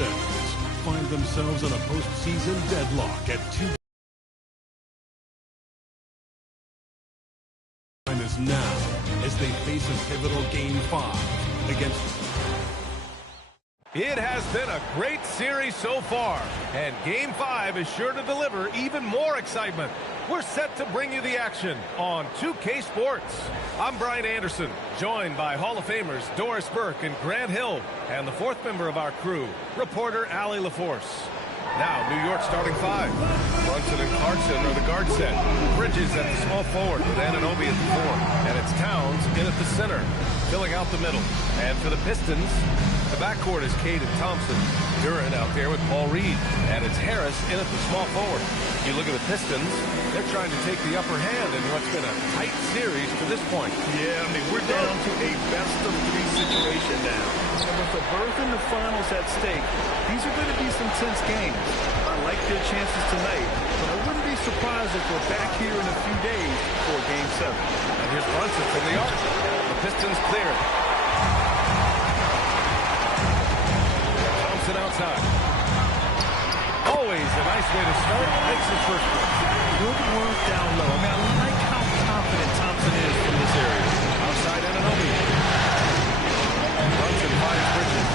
themselves find themselves in a postseason deadlock at 2. Time is now as they face a pivotal Game 5 against. It has been a great series so far, and Game 5 is sure to deliver even more excitement. We're set to bring you the action on 2K Sports. I'm Brian Anderson, joined by Hall of Famers Doris Burke and Grant Hill, and the fourth member of our crew, reporter Allie LaForce. Now, New York starting 5. Brunson and Clarkson are the guard set. Bridges at the small forward with Anunoby at the 4. And it's Towns in at the center, filling out the middle. And for the Pistons, the backcourt is Cade and Thompson. Duren out there with Paul Reed. And it's Harris in at the small forward. You look at the Pistons, they're trying to take the upper hand in what's been a tight series to this point. Yeah, I mean, we're down to a best-of-3 situation now. And with the berth in the finals at stake, these are going to be some tense games. I like their chances tonight, but I wouldn't be surprised if we're back here in a few days for Game 7. And here's Brunson from the arc. The Pistons clear it. Thompson outside. Always a nice way to start. Makes his first one. Good work down low. I mean, I like how confident Thompson is from this area. Outside Anunoby. Brunson finds Bridges.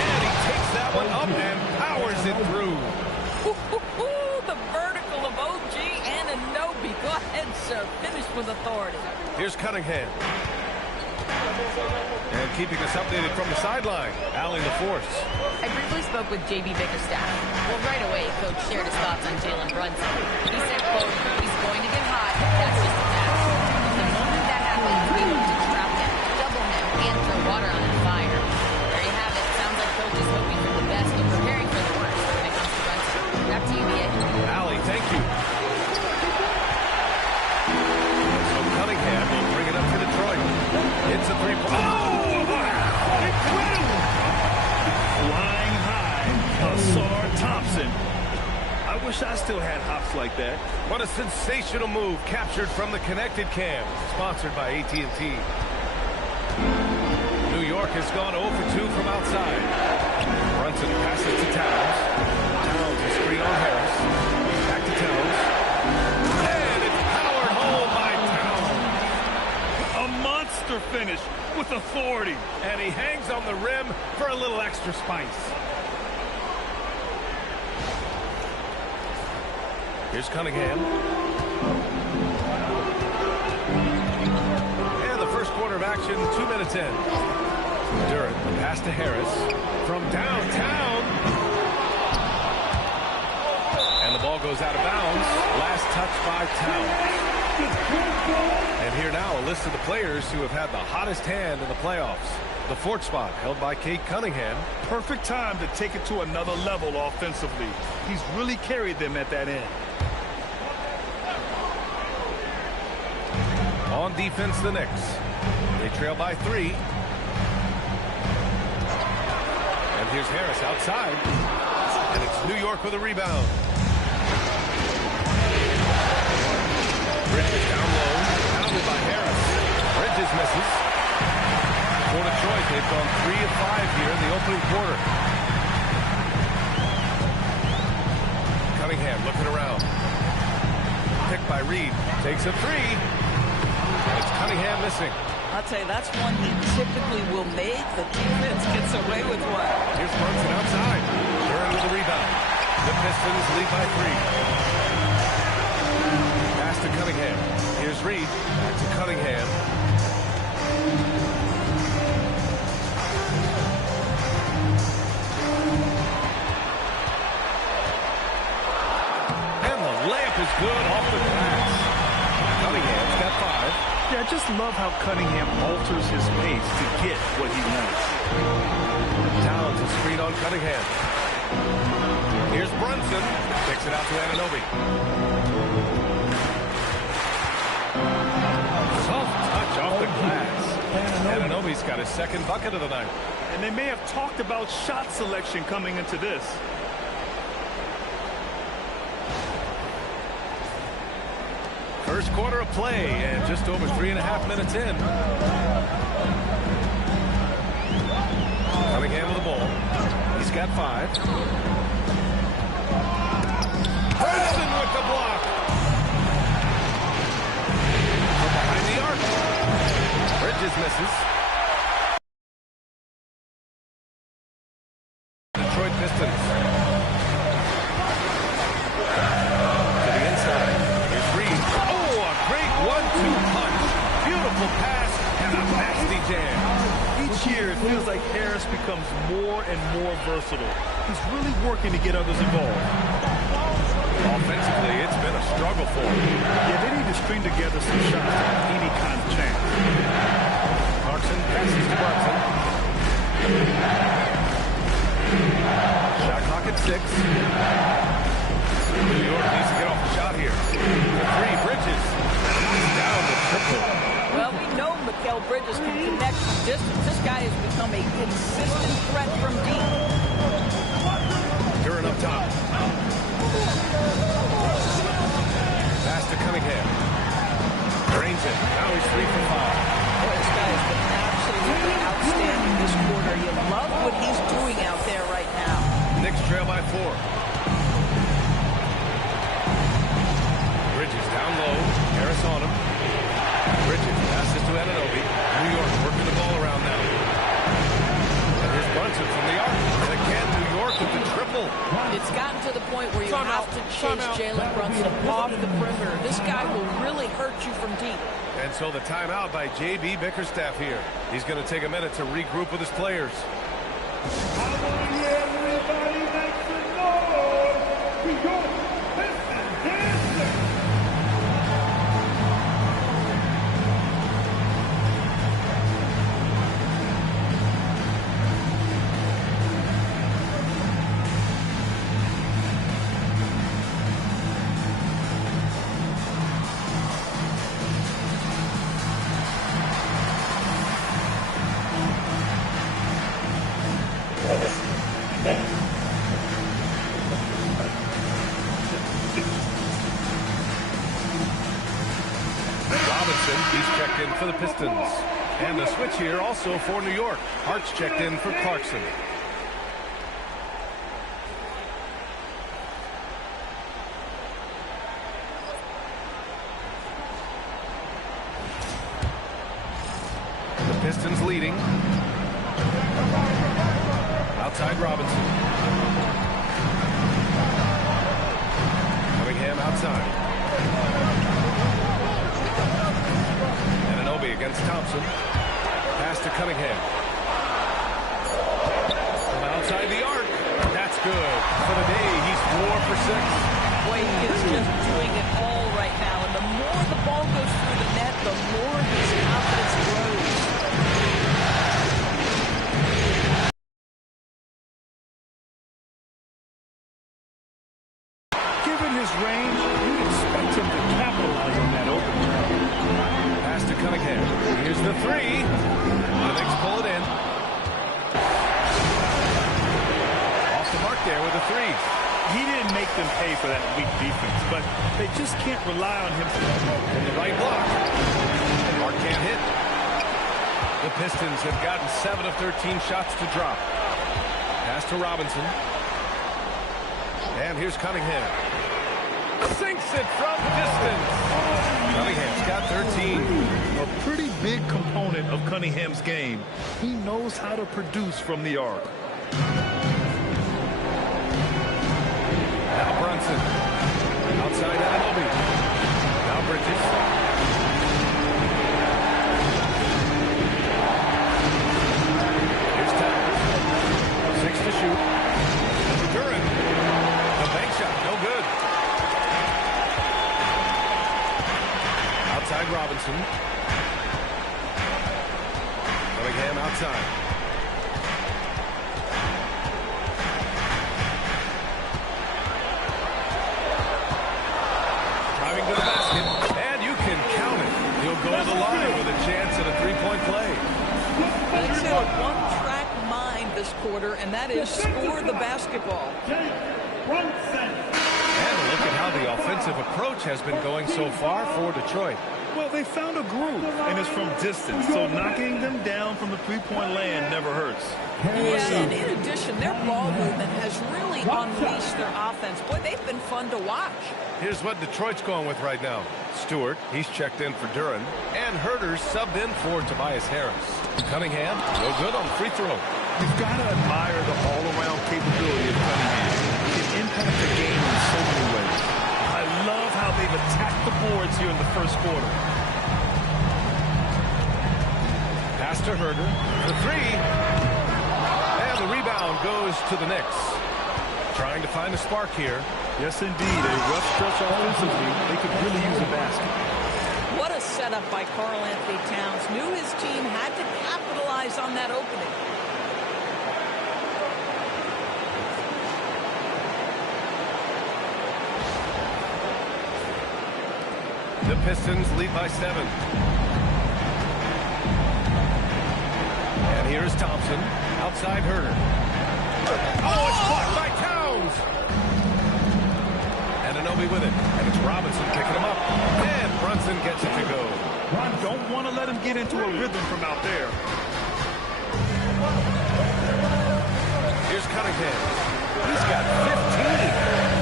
And he takes that one up and powers it through. The vertical of OG Anunoby. Go ahead, sir. Finish with authority. Here's Cunningham. And keeping us updated from the sideline, Allie LaForce. I briefly spoke with J.B. Bickerstaff. Well, right away, Coach shared his thoughts on Jalen Brunson. He said, quote, he's going to get hot. That's just a fact. The moment that happens, we look to trap him, double him, and throw water on his fire. There you have it. Sounds like Coach is hoping for the best and preparing for the worst when it comes to Brunson. Back to you, B.A. Allie, thank you. So Cunningham will bring it up for Detroit. It's a three-point. Oh! Incredible! Flying high, Ausar Thompson. I wish I still had hops like that. What a sensational move captured from the connected cam, sponsored by AT&T. New York has gone 0 for 2 from outside. Brunson passes to Towns. Towns will screen on Harris. Back to Towns. And it's powered home by Towns. A monster finish with authority. And he hangs on the rim for a little extra spice. Here's Cunningham. And the first quarter of action, 2 minutes in. Duren, the pass to Harris from downtown. And the ball goes out of bounds. Last touch by Towns. And here now, a list of the players who have had the hottest hand in the playoffs. The 4th spot held by Cade Cunningham. Perfect time to take it to another level offensively. He's really carried them at that end. On defense, the Knicks. They trail by 3. And here's Harris outside. And it's New York with a rebound. Bridges down low. Pounded by Harris. Bridges misses. For Detroit, they've gone 3 of 5 here in the opening quarter. Cunningham looking around. Picked by Reed. Takes a 3. It's Cunningham missing. I'll tell you, that's one he typically will make. The defense gets away with one. Here's Brunson outside. Duren with the rebound. The Pistons lead by 3. Pass to Cunningham. Here's Reed. Back to Cunningham. And the layup is good off the glass. Cunningham's got 5. Yeah, I just love how Cunningham alters his pace to get what he wants. Towns a screen on Cunningham. Here's Brunson. Takes it out to Anunoby. Soft touch off the glass. Anunoby's got his 2nd bucket of the night. And they may have talked about shot selection coming into this. First quarter of play and just over 3.5 minutes in. Cunningham with the ball. He's got 5. Brunson with the block. From behind the arc. Bridges misses. Detroit Pistons. To the inside. Here's Reeves. Oh, a great 1-2 punch. Beautiful pass and a nasty jam. Each year, it feels like Harris becomes more and more versatile. He's really working to get others involved. Offensively, it's been a struggle for him. Yeah, they need to string together some shots to have any kind of chance. Clarkson passes to Brunson. Shot clock at 6. New York needs to get off the shot here. The 3, Bridges. Knocks down the triple. Well, we know Mikal Bridges can connect from distance. This guy has become a consistent threat from deep. Curran up top. Pass to Cunningham. Drains it. Now he's 3 for 5. Boy, this guy has been absolutely outstanding this quarter. You love what he's doing out there right now. Knicks trail by 4. Bridges down low. Harris on him. Bridges passes to Anunoby. New York working the ball around now. And here's Brunson from the arc. And again, New York with the triple. It's gotten to the point where you have to chase Jalen Brunson off the perimeter. This guy will really hurt you from deep. And so the timeout by J.B. Bickerstaff here. He's going to take a minute to regroup with his players. Everybody make some noise. We go. He's checked in for the Pistons. And the switch here also for New York. Hart's checked in for Clarkson. The Pistons leading. Outside Robinson. Cunningham outside. Against Thompson. Pass to Cunningham. From outside the arc. That's good. For the day, he's 4 for 6. Boy, he is just doing it all right now. And the more the ball goes through the net, the more his confidence grows. Given his range, you'd expect him to capitalize on that opening. Pass to Cunningham. Here's the 3. The Knicks pull it in. Off the mark there with a 3. He didn't make them pay for that weak defense, but they just can't rely on him. From the right block. And Mark can't hit. The Pistons have gotten 7 of 13 shots to drop. Pass to Robinson. And here's Cunningham. Sinks it from distance. Cunningham's got 13. A pretty big component of Cunningham's game. He knows how to produce from the arc. Now Brunson. Outside Anunoby. Now Bridges. Here's Towers. 6 to shoot. Curran. The bank shot. No good. Outside Robinson. Cunningham outside. Driving to the basket. And you can count it. He'll go to the line with a chance at a 3-point play. Let's have a one-track mind this quarter, and that is score the basketball. And a look at how the offensive approach has been going so far for Detroit. Well, they found a groove, and it's from distance, so knocking them down from the three-point land never hurts. Yeah, and in addition, their ball movement has really unleashed their offense. Boy, they've been fun to watch. Here's what Detroit's going with right now. Stewart, he's checked in for Duren. And Herter's subbed in for Tobias Harris. Cunningham, no good on free throw. You've got to admire the all-around capability of Cunningham. He can impact the game in so many ways. I love how they've attacked the boards here in the first quarter. Pass to Herter for three. And the rebound goes to the Knicks. Trying to find a spark here. Yes, indeed. A rough stretch offensively. They could really use a basket. What a setup by Karl Anthony Towns. Knew his team had to capitalize on that opening. The Pistons lead by 7. And here's Thompson. Outside Herter. Oh, it's blocked by Towns. And Anunoby with it. And it's Robinson picking him up. And Brunson gets it to go. Don't want to let him get into a rhythm from out there. Here's Cunningham. He's got 15.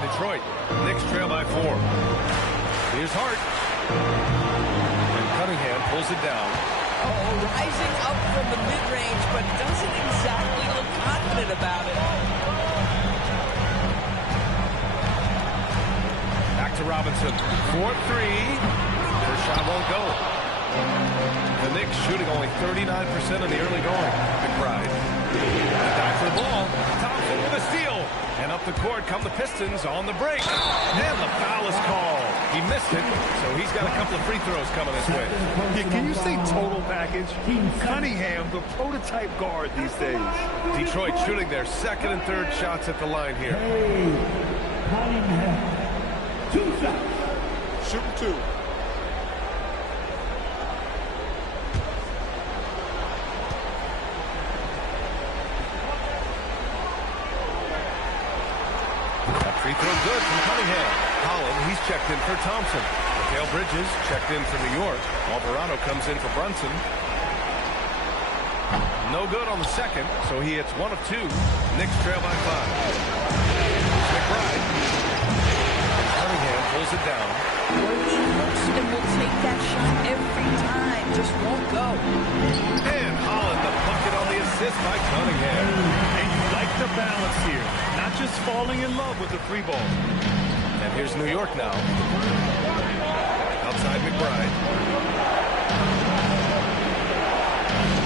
Detroit. Knicks trail by 4. Here's Hart. And Cunningham pulls it down. Oh, rising up from the mid-range, but doesn't exactly look confident about it. Back to Robinson. 4-3. First shot won't go. The Knicks shooting only 39% in the early going. McBride. Back for the ball. Thompson with a steal. And up the court come the Pistons on the break. And the foul is called. He missed it, so he's got a couple of free throws coming his way. Yeah, can you say total package? Cunningham, the prototype guard these days. Detroit shooting their second and third shots at the line here. Cunningham. 2 shots. Shooting 2. Free throw good from Cunningham. Holland, he's checked in for Thompson. Mikal Bridges checked in for New York. Alvarado comes in for Brunson. No good on the second, so he hits 1 of 2. Knicks trail by 5. McBride. Cunningham pulls it down. He looks and will take that shot every time. Just won't go. And Holland, the bucket on the assist by Cunningham. And you like the balance here. Not just falling in love with the 3 ball. And here's New York now. Outside McBride.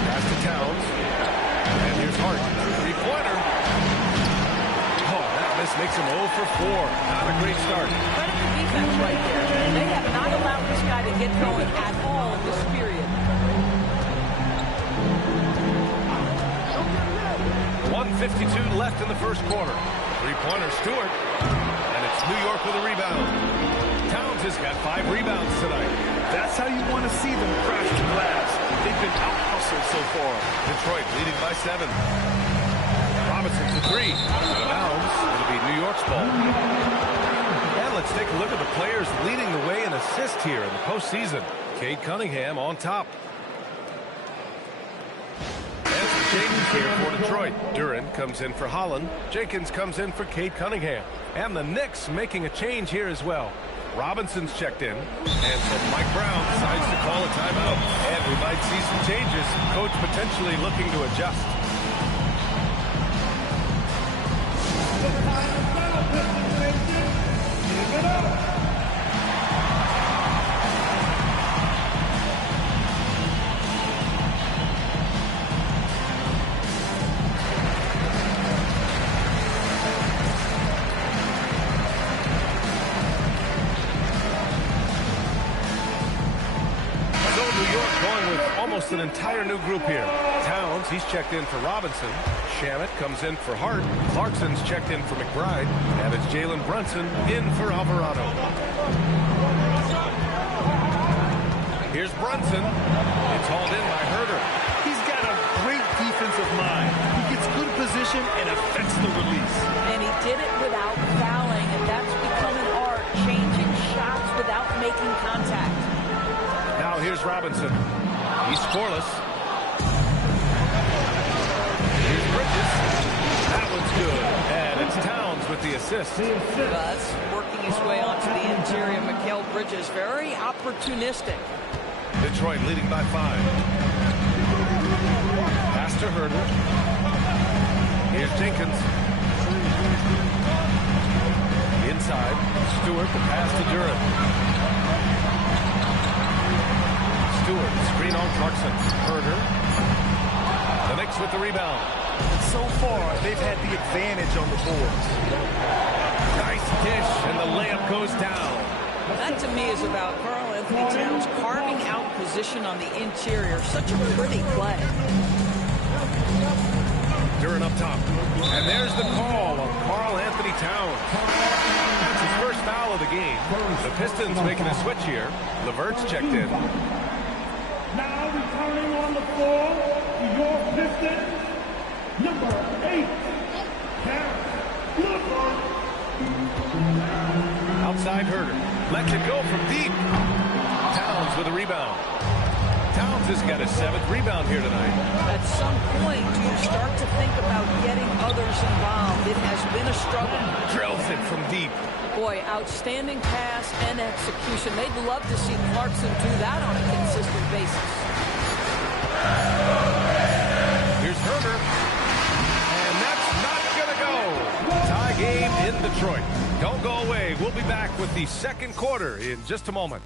Pass to Towns. And here's Hart. 3-pointer. Oh, that miss makes him 0 for 4. Not a great start. Credit the defense right there. They have not allowed this guy to get going at all in this period. 1:52 left in the first quarter. 3-pointer Stewart. And it's New York with a rebound. Towns has got 5 rebounds tonight. That's how you want to see them crash the glass. They've been out-hustled so far. Detroit leading by 7. Robinson to 3. Out of bounds. It'll be New York's ball. And let's take a look at the players leading the way in assists here in the postseason. Cade Cunningham on top. Jenkins here for Detroit. Duren comes in for Holland. Jenkins comes in for Cade Cunningham. And the Knicks making a change here as well. Robinson's checked in. And so Mike Brown decides to call a timeout. And we might see some changes. Coach potentially looking to adjust. An entire new group here. Towns, he's checked in for Robinson. Shamet comes in for Hart. Clarkson's checked in for McBride. And it's Jalen Brunson in for Alvarado. Here's Here's Brunson. It's hauled in by Herder. He's got a great defensive mind. He gets good position and affects the release. And he did it without fouling, and that's become an art, changing shots without making contact. Now here's Robinson. He's scoreless. Here's Bridges. That one's good. And it's Towns with the assist. Buzz working his way onto the interior. Mikal Bridges, very opportunistic. Detroit leading by 5. Pass to Herder. Here's Jenkins. Inside. Stewart, the pass to Duren. Stewart, screen on Clarkson. Herder. The Knicks with the rebound. And so far, they've had the advantage on the boards. Nice dish, and the layup goes down. That, to me, is about Karl-Anthony Towns carving out position on the interior. Such a pretty play. Duren up top. And there's the call on Karl-Anthony Towns. That's his first foul of the game. The Pistons making a switch here. LeVert's checked in. Now returning on the floor to your Pistons, number 8, Caris LeVert. Outside Herder. Lets it go from deep. Towns with a rebound. Towns has got his 7th rebound here tonight. At some point, you start to think about getting others involved. It has been a struggle. Drills it from deep. Boy, outstanding pass and execution. They'd love to see Clarkson do that on a consistent basis. Here's Herder. And that's not going to go. Tie game in Detroit. Don't go away. We'll be back with the second quarter in just a moment.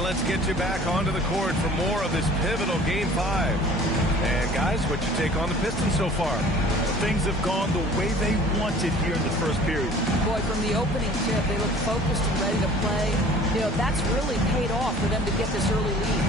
Let's get you back onto the court for more of this pivotal Game 5. And guys, what's your take on the Pistons so far? Things have gone the way they wanted here in the first period. Boy, from the opening tip, they look focused and ready to play. You know, that's really paid off for them to get this early lead.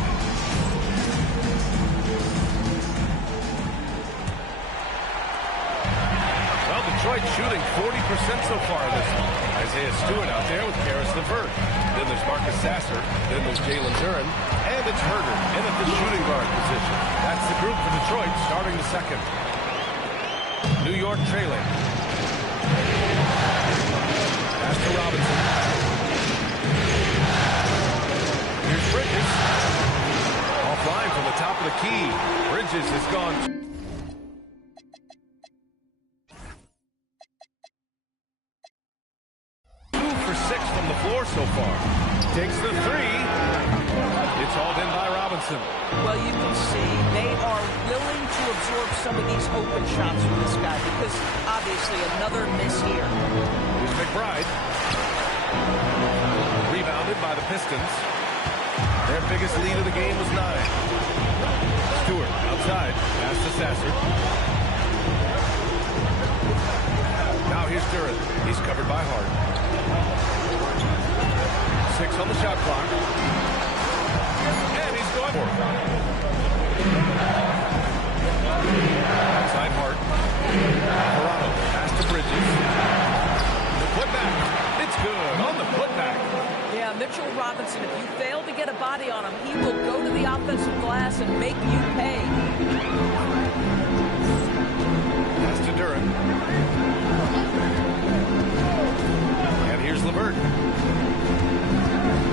Well, Detroit shooting 40% so far this one. Isaiah Stewart out there with Caris LeVert. Then there's Marcus Sasser. Then there's Jalen Duren. And it's Herder in at the shooting guard position. That's the group for Detroit starting the second. New York trailing. Pass to Robinson. Here's Bridges. Offline from the top of the key. Bridges has gone 6 from the floor so far. Takes the 3. It's hauled in by Robinson. Well, you can see they are willing to absorb some of these open shots from this guy because obviously another miss here. Here's McBride. Rebounded by the Pistons. Their biggest lead of the game was 9. Stewart outside. Pass to Sasser. Now here's Duren. He's covered by Hart. 6 on the shot clock. And he's going for it. Outside Hart. Alvarado. Pass to Bridges. The putback. It's good on the putback. Yeah, Mitchell Robinson, if you fail to get a body on him, he will go to the offensive glass and make you pay. Pass to Duren. And here's LeVert.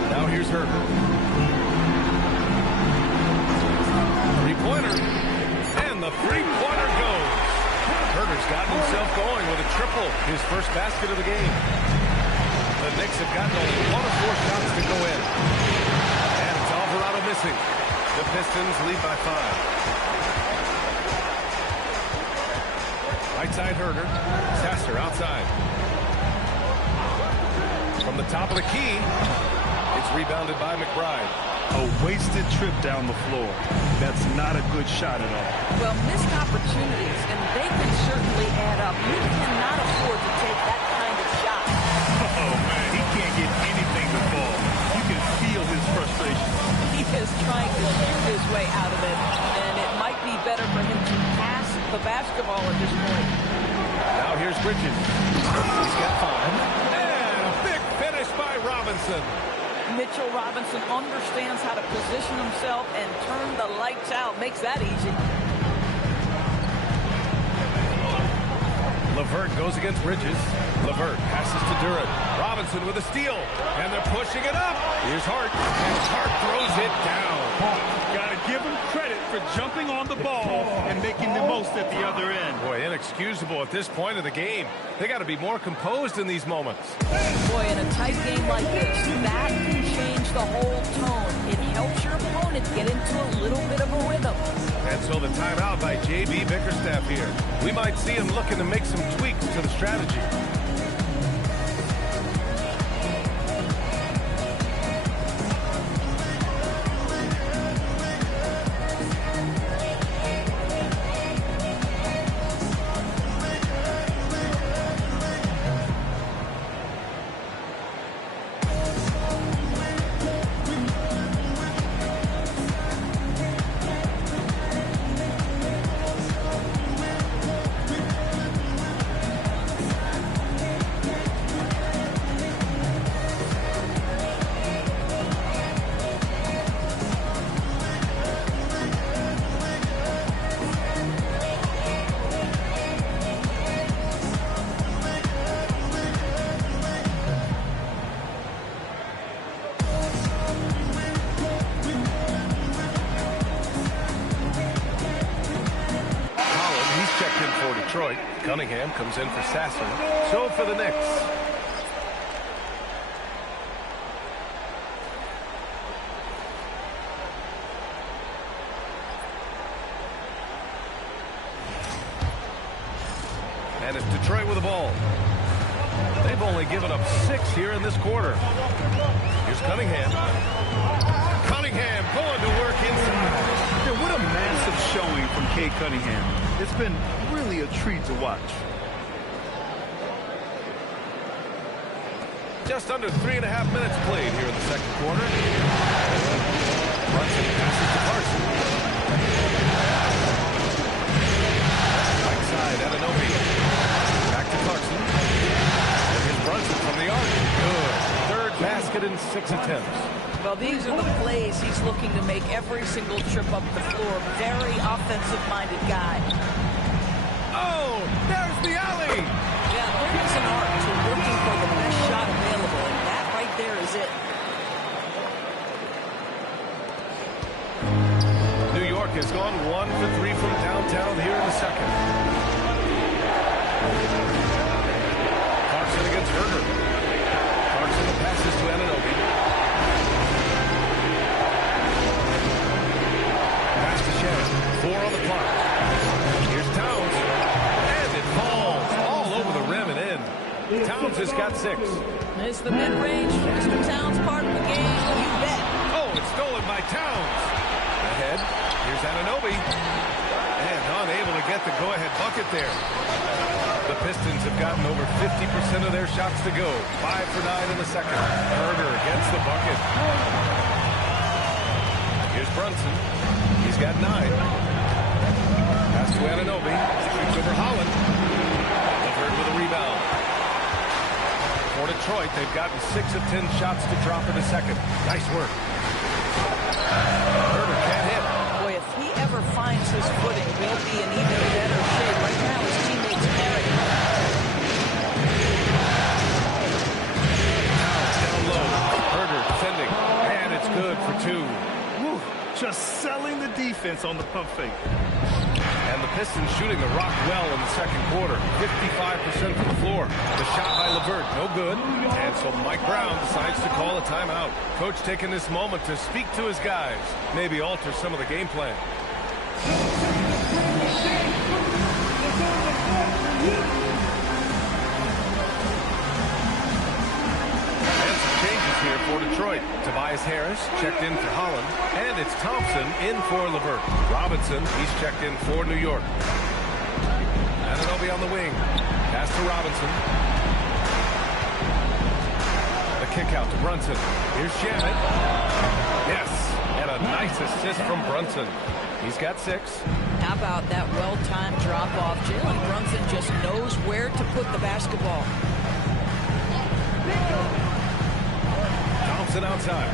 Now here's Herder. Three-pointer. And the three-pointer goes. Herder's gotten himself going with a triple, his first basket of the game. The Knicks have gotten only 1 of 4 shots to go in. And it's Alvarado missing. The Pistons lead by 5. Right side Herder. Sasser outside. From the top of the key. It's rebounded by McBride. A wasted trip down the floor. That's not a good shot at all. Well, missed opportunities, and they can certainly add up. You cannot afford to take that kind of shot. Oh, man, he can't get anything to fall. You can feel his frustration. He is trying to shoot his way out of it, and it might be better for him to pass the basketball at this point. Now here's Bridges. He's got 5. And a big finish by Robinson. Mitchell Robinson understands how to position himself and turn the lights out. Makes that easy. LeVert goes against Bridges. LeVert passes to Duren. Robinson with a steal. And they're pushing it up. Here's Hart. And Hart throws it down. Got to give him credit for jumping on the ball and making the most at the other end. Boy, inexcusable at this point of the game. They got to be more composed in these moments. Boy, in a tight game like this, that can change the whole tone. It helps your opponent get into a little bit of a rhythm. And so the timeout by J.B. Bickerstaff here. We might see him looking to make some tweaks to the strategy. Detroit. Cunningham comes in for Sasser. So for the Knicks. And it's Detroit with the ball. They've only given up 6 here in this quarter. Here's Cunningham. Cunningham going to work inside. Yeah, what a massive showing from Cade Cunningham. It's been really a treat to watch. Just under 3.5 minutes played here in the second quarter. Brunson passes to Clarkson. Right side, Anunoby. Back to Clarkson. And here's Brunson from the arc. Good. Third basket in 6 attempts. Well, these are the plays he's looking to make every single trip up the floor. Very offensive-minded guy. Oh, there's the alley. Yeah, there is an art to looking for the best shot available, and that right there is it. New York has gone 1 for 3 from downtown here in the second. Clarkson against Herder. Clarkson passes to Anunoby. Pass to Shannon. 4 on the clock. Here's Towns. And it falls all over the rim and in. Towns has got 6. It's the mid-range for Mr. Towns part of the game. You bet. Oh, it's stolen by Towns. Ahead. Here's Anunoby. And unable to get the go-ahead bucket there. The Pistons have gotten over 50% of their shots to go. 5 for 9 in the second. Herder gets the bucket. Here's Brunson. He's got 9. Pass to Anunoby. Shoots over Holland. LeVert with a rebound. For Detroit, they've gotten 6 of 10 shots to drop in the second. Nice work. Herder can't hit. Boy, if he ever finds his footing, they'll be in even better shape. Right now, his teammates carry him. Down low. Herder defending. And it's good for 2. Whew, just selling the defense on the pump fake. And the Pistons shooting the rock well in the second quarter. 55% from the floor. The shot by LeVert, no good. And so Mike Brown decides to call a timeout. Coach taking this moment to speak to his guys. Maybe alter some of the game plan. Changes here for Detroit. Tobias Harris checked in for Holland, and it's Thompson in for Levert. Robinson, he's checked in for New York. Anunoby on the wing. Pass to Robinson. The kick out to Brunson. Here's Shannon. Yes, and a nice assist from Brunson. He's got 6. How about that well-timed drop-off? Jalen Brunson just knows where to put the basketball. Thompson outside.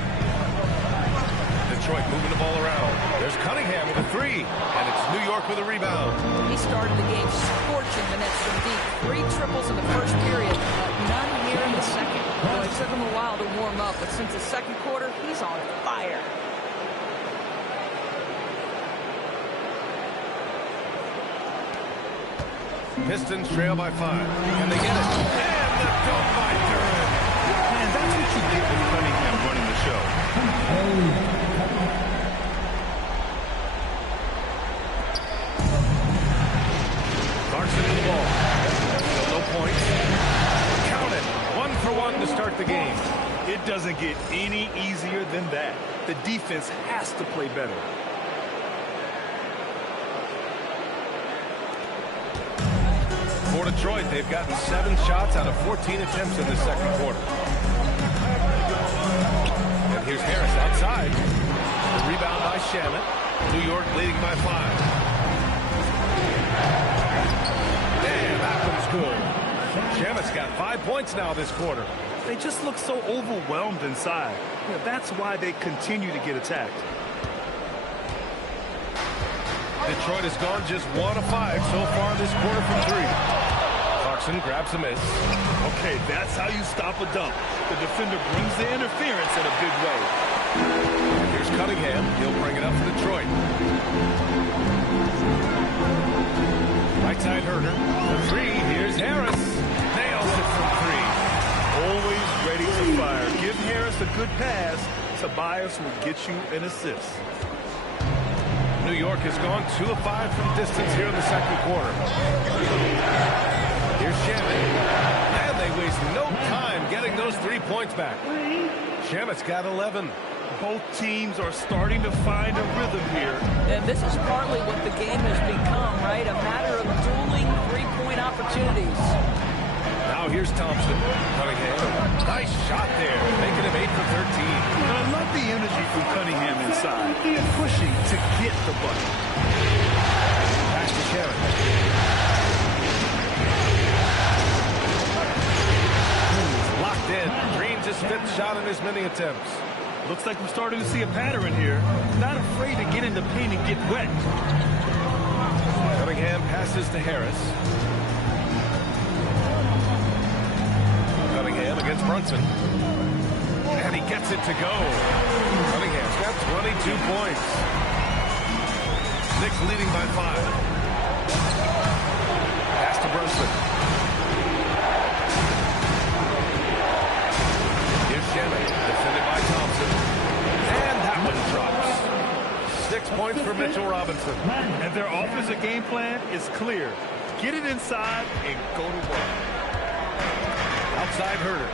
Detroit moving the ball around. There's Cunningham with a 3, and it's New York with a rebound. He started the game scorching the Nets from deep. 3 triples in the first period, none here in the second. Well, it took him a while to warm up, but since the second quarter, he's on fire. Pistons trail by 5, and they get it. And the dunk by Durant. Man, that's what you get with Cunningham running the show. Clarkson in the ball. Still no points. Count it. 1 for 1 to start the game. It doesn't get any easier than that. The defense has to play better. For Detroit, they've gotten 7 shots out of 14 attempts in the second quarter. And here's Harris outside. The rebound by Shamet. New York leading by 5. And that one's good. Shamet's got 5 points now this quarter. They just look so overwhelmed inside. Yeah, that's why they continue to get attacked. Detroit has gone just 1 of 5 so far this quarter from 3. Clarkson grabs a miss. Okay, that's how you stop a dunk. The defender brings the interference in a big way. Here's Cunningham. He'll bring it up for Detroit. Right side Herder. The 3. Here's Harris. Nails it from 3. Always ready to fire. Give Harris a good pass. Tobias will get you an assist. New York has gone 2 of 5 from distance here in the second quarter. Here's Shamet. And they waste no time getting those 3 points back. Shamet's got 11. Both teams are starting to find a rhythm here. And this is partly what the game has become, right? A matter of dueling 3-point opportunities. Now here's Thompson. Cunningham. Nice shot there. Making him 8 for 13. I love the energy from Cunningham inside. Pushing to get the bucket. Pass to Shamet. Locked in. Dreams his 5th shot in as many attempts. Looks like we're starting to see a pattern here. Not afraid to get in the paint and get wet. Cunningham passes to Harris. Cunningham against Brunson. And he gets it to go. Cunningham's got 22 points. Knicks leading by 5. Pass to Brunson. Here's Shamet, defended by Thompson. And that one drops. 6 points for Mitchell Robinson. And their offensive game plan is clear. Get it inside and go to work. Outside Herder.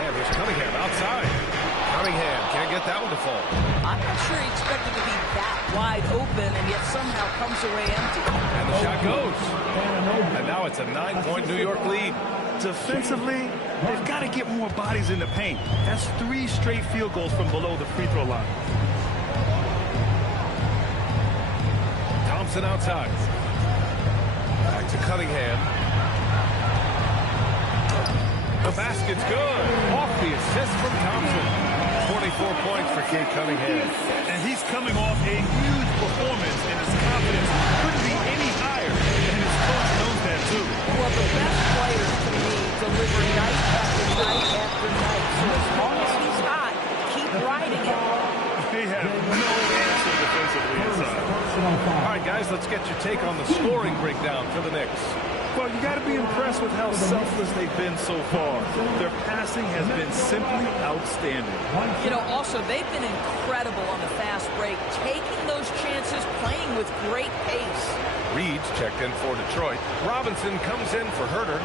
And there's Cunningham outside. Cunningham can't get that one to fall. I'm not sure he expected to be that wide open and yet somehow comes away empty. And the shot goes. And now it's a 9-point New York lead. Defensively, they've got to get more bodies in the paint. That's 3 straight field goals from below the free throw line. Thompson outside. Back to Cunningham. The basket's good. Off the assist from Thompson. 24 points for Cade Cunningham. And he's coming off a huge performance, and his confidence couldn't be any higher. And his coach knows that, too. Well, the best players, to me, deliver night after night after night. So as long as he's hot, keep riding it. They have no answer defensively inside. All right, guys, let's get your take on the scoring breakdown for the Knicks. Well, you got to be impressed with how selfless they've been so far. Their passing has been simply outstanding. You know, also, they've been incredible on the fast break, taking those chances, playing with great pace. Reed's checked in for Detroit. Robinson comes in for Herter.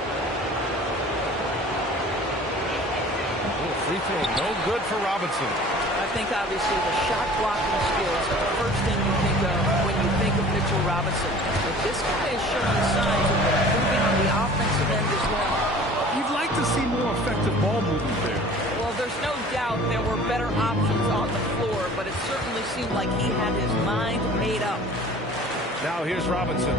Little free throw, no good for Robinson. I think, obviously, the shot blocking skills are the first thing you think of when you think of Mitchell Robinson. But this guy is showing signs of improving on the offensive end as well. You'd like to see more effective ball movement there. Well, there's no doubt there were better options on the floor, but it certainly seemed like he had his mind made up. Now here's Robinson.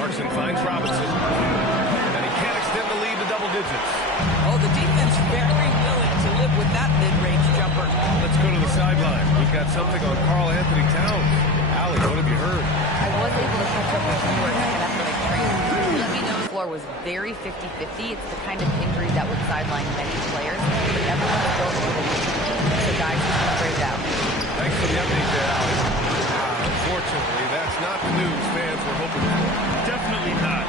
Clarkson finds Robinson. And he can't extend the lead to double digits. Oh, the defense very willing to live with that mid-range jumper. Let's go to the sideline. We've got something on Karl Anthony Towns. Allie, what have you heard? I was able to catch up with New York right after the training. Let me know the floor was very 50-50. It's the kind of injury that would sideline many players, but everyone's built for the week. So guys, just want to break down. Thanks for the update there, Allie. Unfortunately, that's not the news fans were hoping for. Definitely not.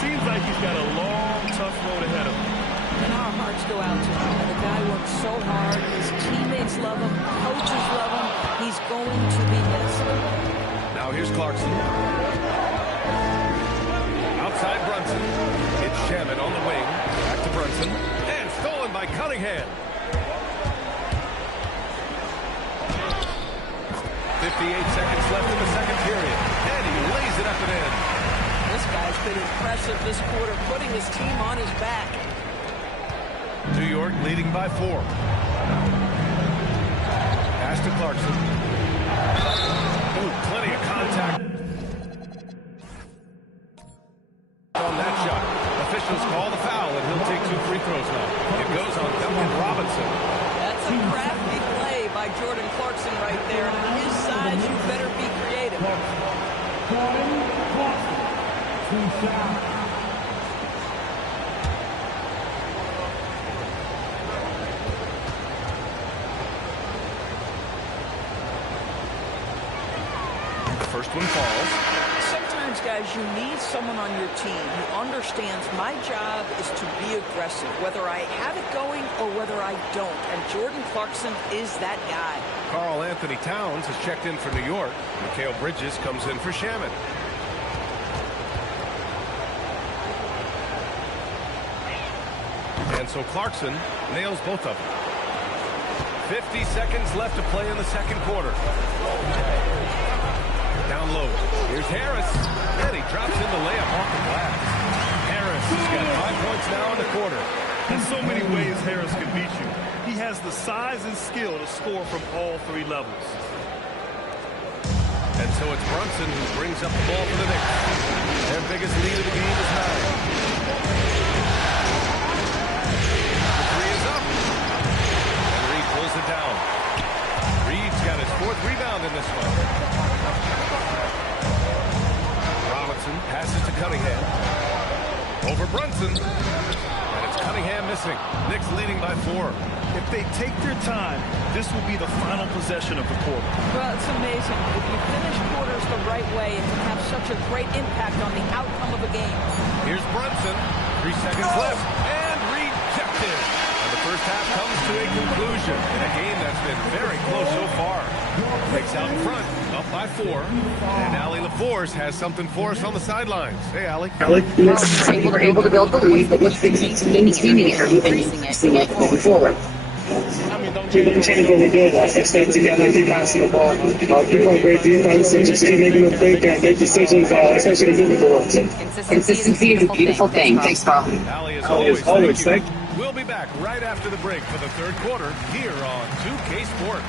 Seems like he's got a long, tough road ahead of him. And our hearts go out to him. The guy works so hard. His teammates love him. Coaches love him. He's going to be missed. Now here's Clarkson. Outside Brunson. It's Shaman on the wing. Back to Brunson. And stolen by Cunningham. 58 seconds left in the second period. And he lays it up and in. This guy's been impressive this quarter, putting his team on his back. New York leading by 4. Pass to Clarkson. Ooh, plenty of contact on that shot. Officials call the foul, and he'll take 2 free throws now. It goes on Duncan Robinson. That's a crafty play by Jordan Clarkson right there. And at his size, you better be creative. First one falls. Sometimes, guys, you need someone on your team who understands my job is to be aggressive, whether I have it going or whether I don't. And Jordan Clarkson is that guy. Karl Anthony Towns has checked in for New York. Mikal Bridges comes in for Shaman. And so Clarkson nails both of them. 50 seconds left to play in the second quarter. Down low. Here's Harris. And he drops in the layup off the glass. Harris has got 5 points now in the quarter. There's so many ways Harris can beat you. He has the size and skill to score from all 3 levels. And so it's Brunson who brings up the ball for the Knicks. Their biggest lead of the game is 9. The 3 is up. And Reed pulls it down. Reed's got his 4th rebound in this one. Robinson passes to Cunningham. Over Brunson. And it's Cunningham missing. Knicks leading by 4. If they take their time, this will be the final possession of the quarter. Well, it's amazing. If you finish quarters the right way, it can have such a great impact on the outcome of a game. Here's Brunson. 3 seconds left. And rejected. And the first half comes to a conclusion in a game that's been very close so far. Knicks out in front, up by 4. And Allie LaForce has something for us on the sidelines. Hey, Allie. We were able to build the lead, but let's maintaining it and increasing it moving forward. We continue what we did. Let's stay together, keep passing the ball. Keep on great defense and just keep making a break and make decisions, especially moving forward. Consistency is a beautiful thing. Thanks, Carl. Allie, as always, thank you. We'll be back right after the break for the third quarter here on 2K Sports.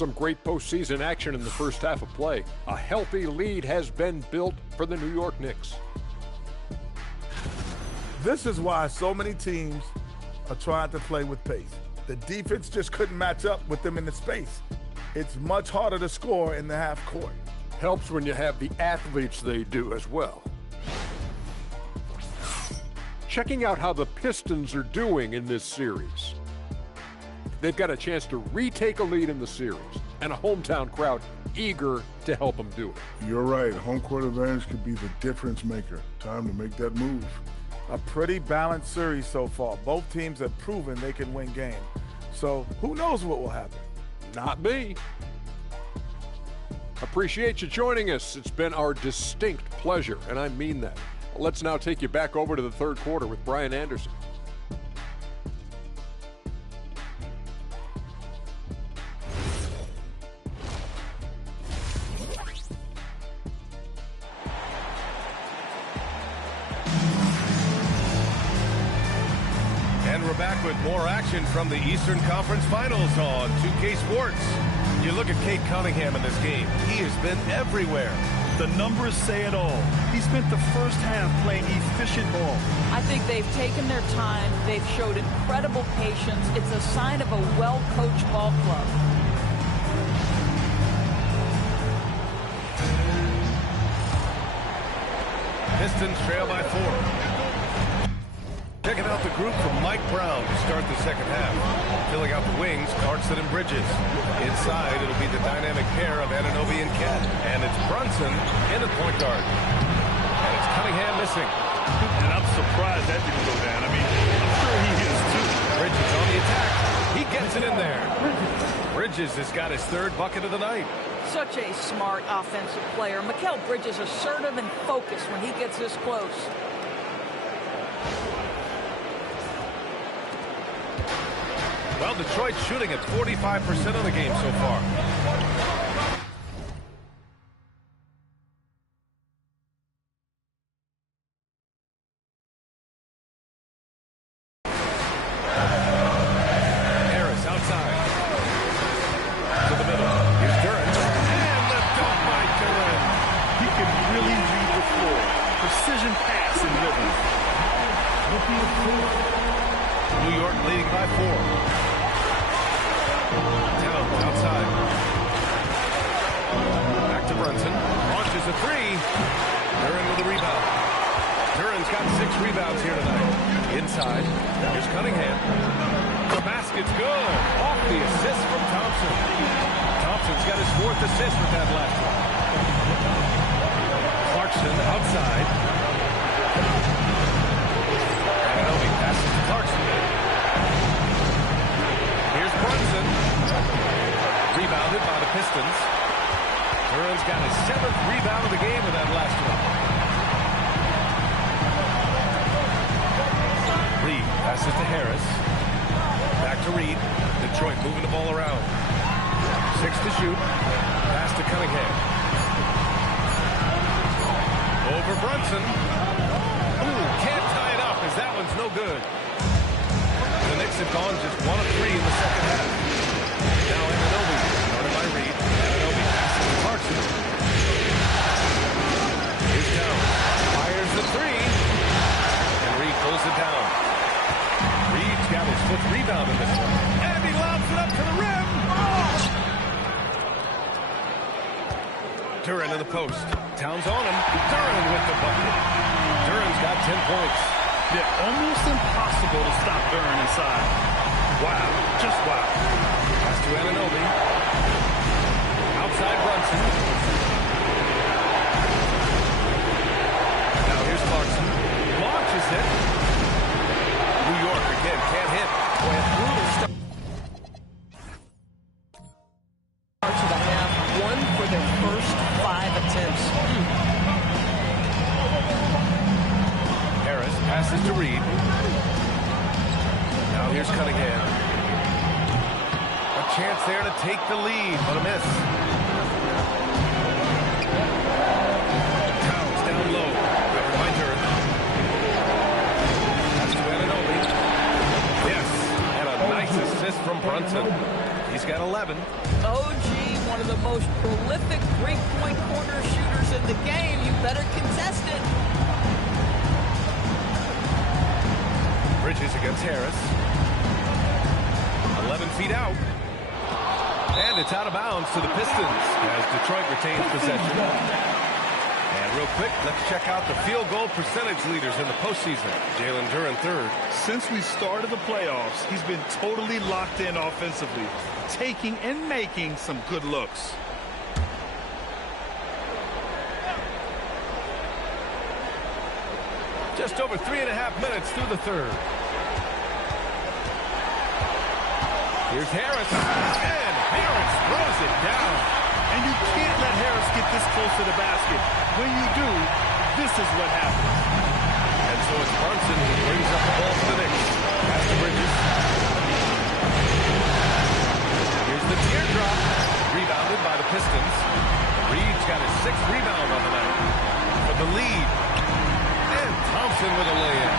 some great postseason action in the first half of play. A healthy lead has been built for the New York Knicks. This is why so many teams are trying to play with pace. The defense just couldn't match up with them in the space. It's much harder to score in the half court. Helps when you have the athletes they do as well. Checking out how the Pistons are doing in this series. They've got a chance to retake a lead in the series, and a hometown crowd eager to help them do it. You're right. Home court advantage could be the difference maker. Time to make that move. A pretty balanced series so far. Both teams have proven they can win games. So who knows what will happen? Not me. Appreciate you joining us. It's been our distinct pleasure, and I mean that. Let's now take you back over to the third quarter with Brian Anderson. And we're back with more action from the Eastern Conference Finals on 2K Sports. You look at Cade Cunningham in this game. He has been everywhere. The numbers say it all. He spent the first half playing efficient ball. I think they've taken their time. They've showed incredible patience. It's a sign of a well-coached ball club. Pistons trail by 4. Checking out the group from Mike Brown to start the second half. Filling out the wings, Clarkson and Bridges. Inside, it'll be the dynamic pair of Anunoby and Cat. And it's Brunson in at point guard. And it's Cunningham missing. And I'm surprised that didn't go down. I mean, I'm sure he is too. Bridges on the attack. He gets it in there. Bridges has got his third bucket of the night. Such a smart offensive player. Mikal Bridges assertive and focused when he gets this close. Well, Detroit's shooting at 45% of the game so far. Harris outside. To the middle. Here's Duren. And the dunk by Duren. He can really read the floor. Precision pass in rhythm. New York leading by 4. Towns outside. Back to Brunson. Launches a 3. Duren with a rebound. Duren's got 6 rebounds here tonight. Inside. Here's Cunningham. The basket's good. Off the assist from Thompson. Thompson's got his 4th assist with that last one. Clarkson outside. Anunoby passes to Clarkson. Here's Brunson. Rebounded by the Pistons. Duren's got his 7th rebound of the game with that last one. Reed passes to Harris. Back to Reed. Detroit moving the ball around. 6 to shoot. Pass to Cunningham. Over Brunson. Ooh, can't tie it up as that one's no good. The Knicks have gone just 1 of 3 in the second half. Now Anunoby, started by Reed. Anunoby passes to Clarkson. Here's Towns. Fires the 3. And Reed pulls it down. Reed's got his 5th rebound in this one. And he lobs it up to the rim. Duren in the post. Towns on him. Duren with the bucket. Duren's got 10 points. Yeah, almost impossible to stop Duren inside. Wow, just wow. Pass to Anunoby. Outside Brunson. Now here's Clarkson. Launches it. New York again can't hit. Boy, a brutal start. To the half, 1 for their first 5 attempts. Harris passes to Reed. Now here's Cunningham. A chance there to take the lead, but a miss. Towns down low. Covered by Duren. Pass to Anunoby. Yes, and a nice assist from Brunson. He's got 11. OG, one of the most prolific three-point corner shooters in the game. You better contest it. Bridges against Harris. 11 feet out. And it's out of bounds to the Pistons as Detroit retains possession. And real quick, let's check out the field goal percentage leaders in the postseason. Jalen Duren third. Since we started the playoffs, he's been totally locked in offensively, taking and making some good looks. Just over 3.5 minutes through the third. Here's Harris. And Harris throws it down. And you can't let Harris get this close to the basket. When you do, this is what happens. And so it's Brunson who brings up the ball for the Knicks. Pass to Bridges. Here's the teardrop. Rebounded by the Pistons. Reed's got his 6th rebound on the night. For the lead. And Thompson with a lay-in.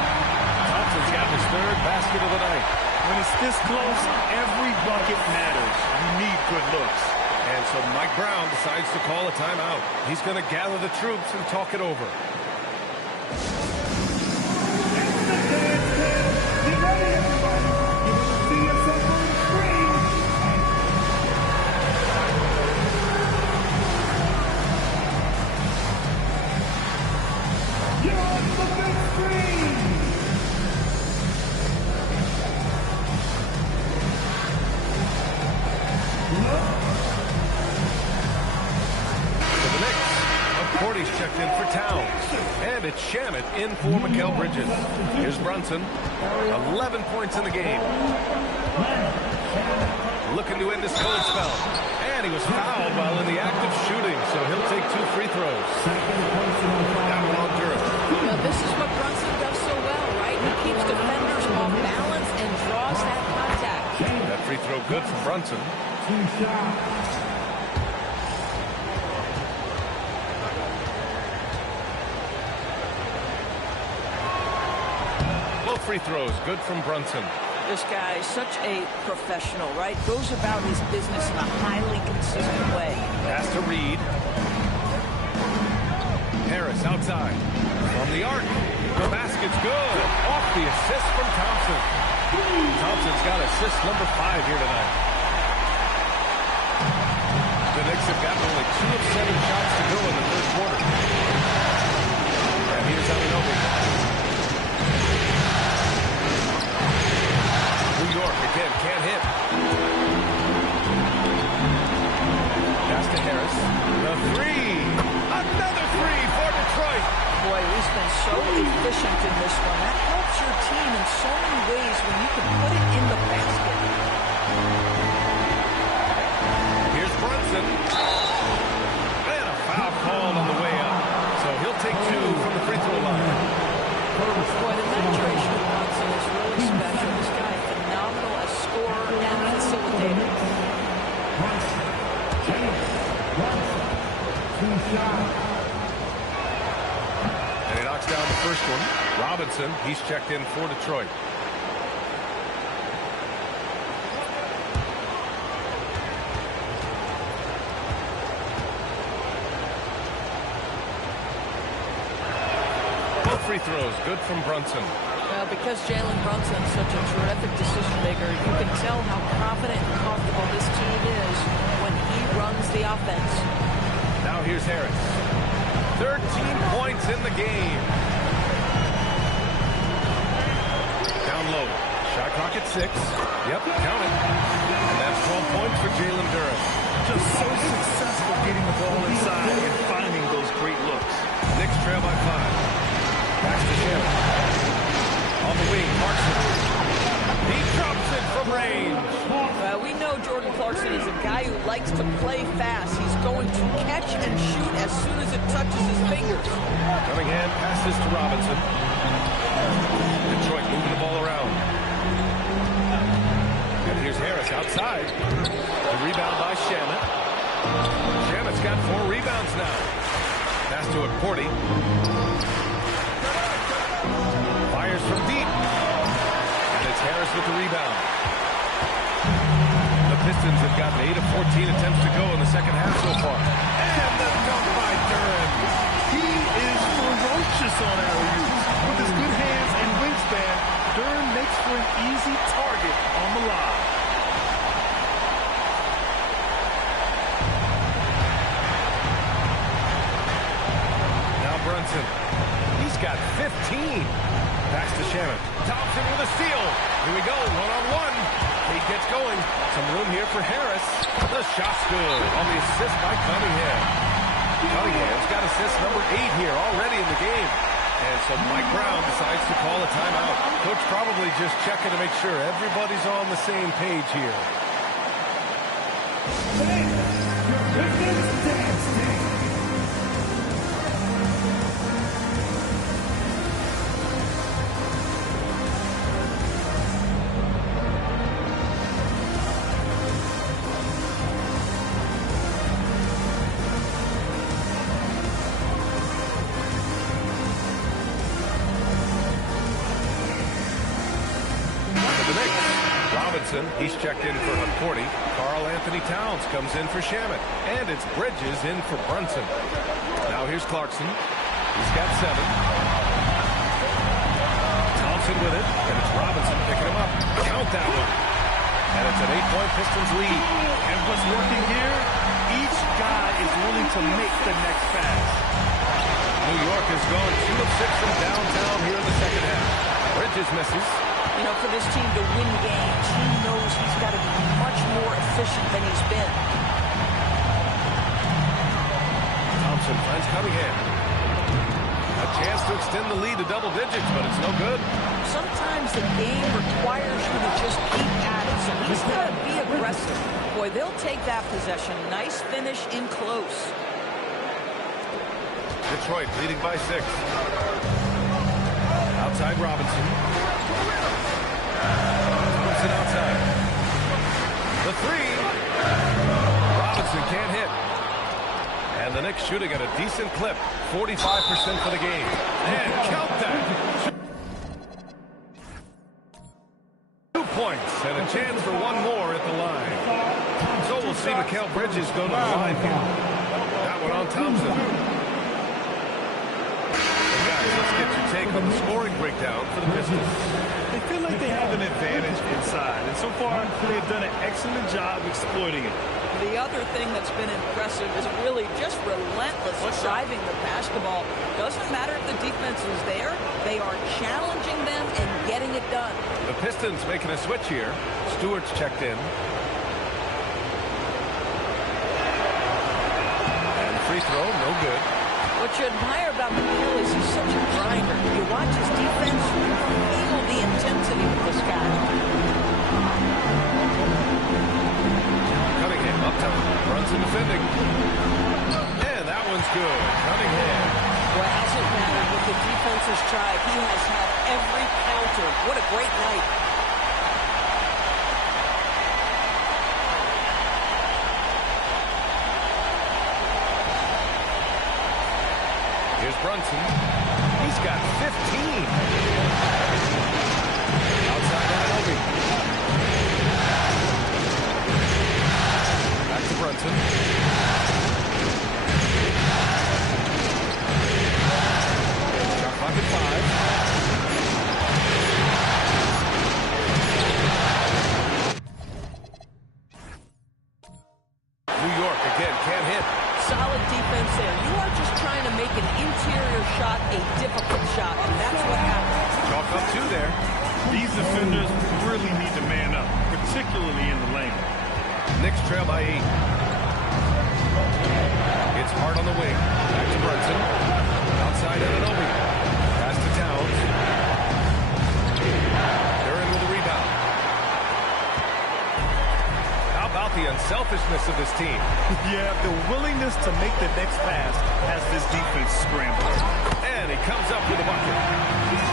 Thompson's got his 3rd basket of the night. When it's this close, every bucket matters. You need good looks. And so Mike Brown decides to call a timeout. He's going to gather the troops and talk it over. Cordy's checked in for Towns. And it's Shamet in for Mikal Bridges. Here's Brunson. 11 points in the game. Looking to end this cold spell. And he was fouled while in the act of shooting, so he'll take 2 free throws. That one on Duren. Now, this is what Brunson does so well, right? He keeps defenders off balance and draws that contact. That free throw good for Brunson. 2 shots. Free throws, good from Brunson. This guy is such a professional, right? Goes about his business in a highly consistent way. Pass to Reed. Harris outside. From the arc. The basket's good. Off the assist from Thompson. Thompson's got assist number 5 here tonight. The Knicks have gotten only 2 of 7 shots to go in the 3rd quarter. And here's Anunoby. New York again can't hit. Pass to Harris. The 3. Another 3 for Detroit. Boy, he's been so efficient in this one. That helps your team in so many ways when you can put it in the basket. Here's Brunson. And a foul called on the way up. So he'll take 2 from the free throw line. Boy, the penetration of Brunson is really special. This guy is phenomenal as scorer and facilitator. 2 shots. And he knocks down the first one. Robinson, he's checked in for Detroit. Both free throws, good from Brunson. Well, because Jalen Brunson is such a terrific decision maker, you can tell how confident and comfortable this team is when he runs the offense. Now here's Harris. 13 points in the game. Down low. Shot clock at 6. Yep, count it. And that's 12 points for Jalen Duren. Just so successful getting the ball inside and finding those great looks. Knicks trail by 5. Pass to Shamet. On the wing, Clarkson. He drops it from range. We know Jordan Clarkson is a guy who likes to play fast. He's going to catch and shoot as soon as it touches his fingers. Cunningham passes to Robinson. Detroit moving the ball around. And here's Harris outside. The rebound by Shamet. Shamet's got 4 rebounds now. Pass to Cordy. Fires from deep. And it's Harris with the rebound. The Pistons have gotten 8 of 14 attempts to go in the second half so far. And the dunk by Duren. He is ferocious on alley-oops. With his good hands and wingspan, Duren makes for an easy target on the lob. Now Brunson. He's got 15. Pass to Shannon. Thompson with a steal. Here we go, one-on-one. He gets going. Some room here for Harris. The shot's good on the assist by Cunningham. Cunningham's got assist number 8 here already in the game. And so Mike Brown decides to call a timeout. Coach probably just checking to make sure everybody's on the same page here. He's checked in for McCourty. Karl Anthony Towns comes in for Shamet. And it's Bridges in for Brunson. Now here's Clarkson. He's got 7. Thompson with it. And it's Robinson picking him up. Count that one. And it's an 8-point Pistons lead. And what's working here? Each guy is willing to make the next pass. New York has gone 2 of 6 from downtown here in the second half. Bridges misses. You know, for this team to win games, he knows he's got to be much more efficient than he's been. Thompson finds Cunningham. A chance to extend the lead to double digits, but it's no good. Sometimes the game requires you to just keep at it, so he's got to be aggressive. Boy, they'll take that possession. Nice finish in close. Detroit leading by 6. Outside Robinson. Thompson outside. The 3. Robinson can't hit. And the Knicks shooting at a decent clip. 45% for the game. And count that. 2 points and a chance for one more at the line. So we'll see Mikal Bridges go to the line here. That one on Thompson. Let's get your take on the scoring breakdown for the Pistons. They feel like they have an advantage inside, and so far they've done an excellent job exploiting it. The other thing that's been impressive is really just relentless driving the basketball. Doesn't matter if the defense is there, they are challenging them and getting it done. The Pistons making a switch here. Stewart's checked in. And free throw, no good. What you admire about McHale is he's such a grinder. You watch his defense, you feel the intensity with this guy. Cunningham up top. Brunson defending. And that one's good. Cunningham. Well, it hasn't mattered what the defense has tried. He has had every counter. What a great night. Here's Brunson. He's got 15. Outside Anunoby. Back to Brunson. Shot clock at 5. New York again can't hit. Solid defense there. You are just trying to make an interior shot a difficult shot, and that's what happened. Chalk up 2 there. These defenders really need to man up, particularly in the lane. Knicks trail by 8. It's hard on the wing. Back to Brunson. Outside Anunoby. Pass to Towns. They're in with the rebound. How about the unselfishness of this team? Yeah, the willingness to make the next pass has this defense scrambled. And he comes up with a bucket.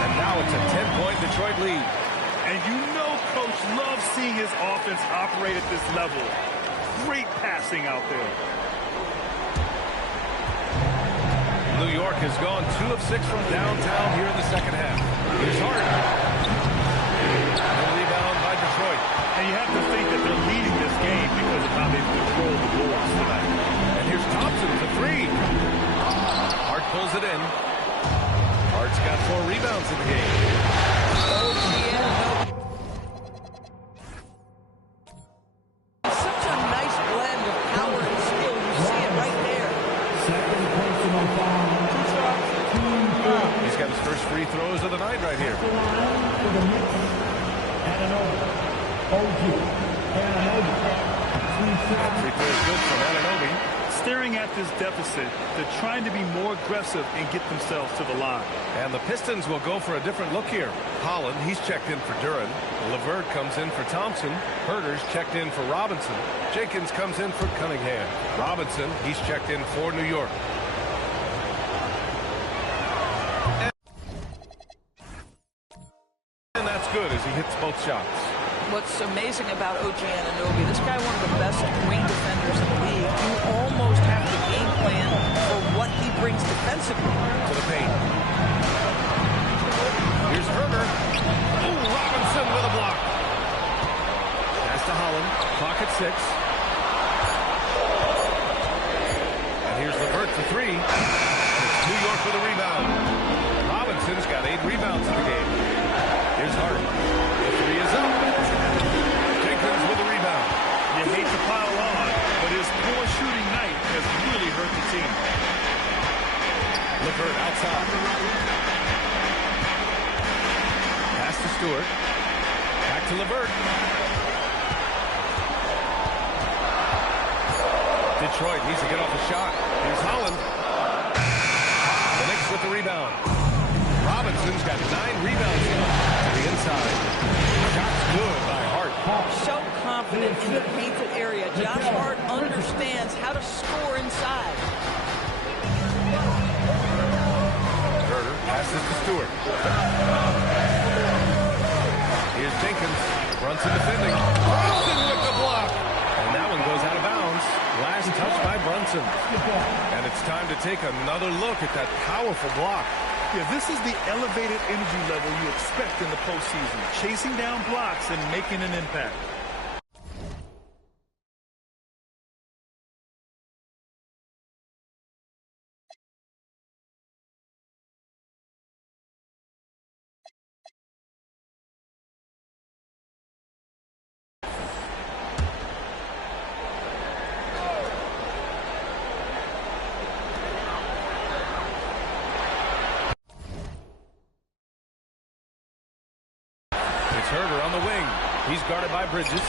And now it's a 10-point Detroit lead. And you know Coach loves seeing his offense operate at this level. Great passing out there. New York has gone 2 of 6 from downtown here in the second half. Here's Harden. No rebound by Detroit. And you have to think that they're leading this game because of how they've controlled the boards tonight. And here's Thompson for three. Hart pulls it in. Hart's got 4 rebounds in the game. Such a nice blend of power and skill. You see it right there. Second personal foul. He's got his first free throws of the night right here. For the Knicks. Anunoby. OG. Anunoby. Free throw is good from Anunoby. Staring at this deficit, they're trying to be more aggressive and get themselves to the line. And the Pistons will go for a different look here. Holland, he's checked in for Duren. LeVert comes in for Thompson. Herter's checked in for Robinson. Jenkins comes in for Cunningham. Robinson, he's checked in for New York. And that's good as he hits both shots. What's amazing about OG Anunoby, this guy one of the best wing defenders in the league. You almost have to game plan for what he brings defensively. To the paint. Here's Herter. Oh, Robinson with a block. Pass to Holland. Clock at 6. And here's LeVert for 3. It's New York for the rebound. Robinson's got 8 rebounds in the game. Here's Hart. The 3 is up. Jenkins with a rebound. You hate to pile on, but his poor shooting night has really hurt the team. LeVert outside. Pass to Stewart. Back to LeVert. Detroit needs to get off a shot. Here's Holland. The Knicks with the rebound. Robinson's got 9 rebounds to the inside. Shot's good by Hart. So confident in the painted area. Josh Hart understands how to score inside. Herter passes to Stewart. Here's Jenkins. Brunson defending. Brunson with the block. And that one goes out of bounds. Last touch by Brunson. And it's time to take another look at that powerful block. Yeah, this is the elevated energy level you expect in the postseason. Chasing down blocks and making an impact. Herter on the wing. He's guarded by Bridges.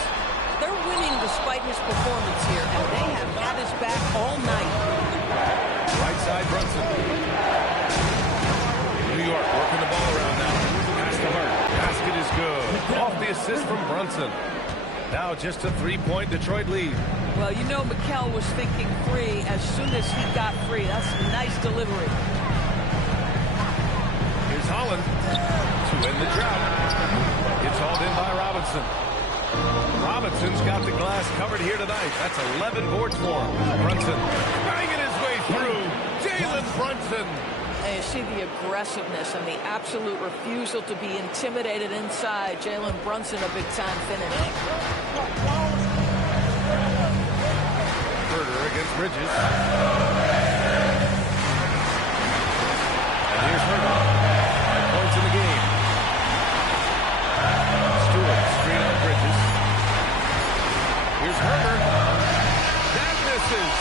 They're winning despite his performance here, and they have had his back all night. Right side, Brunson. New York working the ball around now. Pass to Hart. Basket is good. Off the assist from Brunson. Now just a 3-point Detroit lead. Well, you know Mikal was thinking free as soon as he got free. That's a nice delivery. Here's Holland to end the drought. It's hauled in by Robinson. Robinson's got the glass covered here tonight. That's 11 boards for him. Brunson banging his way through. Jalen Brunson. And you see the aggressiveness and the absolute refusal to be intimidated inside. Jalen Brunson, a big-time finish. Herter against Bridges. And here's Herter. 5 points in the game. Stewart, screen on Bridges. Here's Herter. That misses.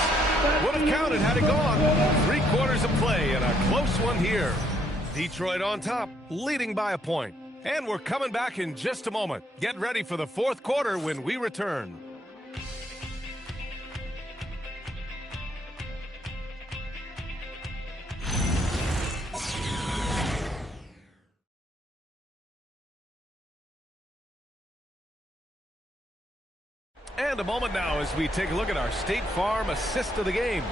Would have counted had it gone. 3 quarters of play and a close one here. Detroit on top, leading by a point. And we're coming back in just a moment. Get ready for the 4th quarter when we return. And a moment now as we take a look at our State Farm assist of the game.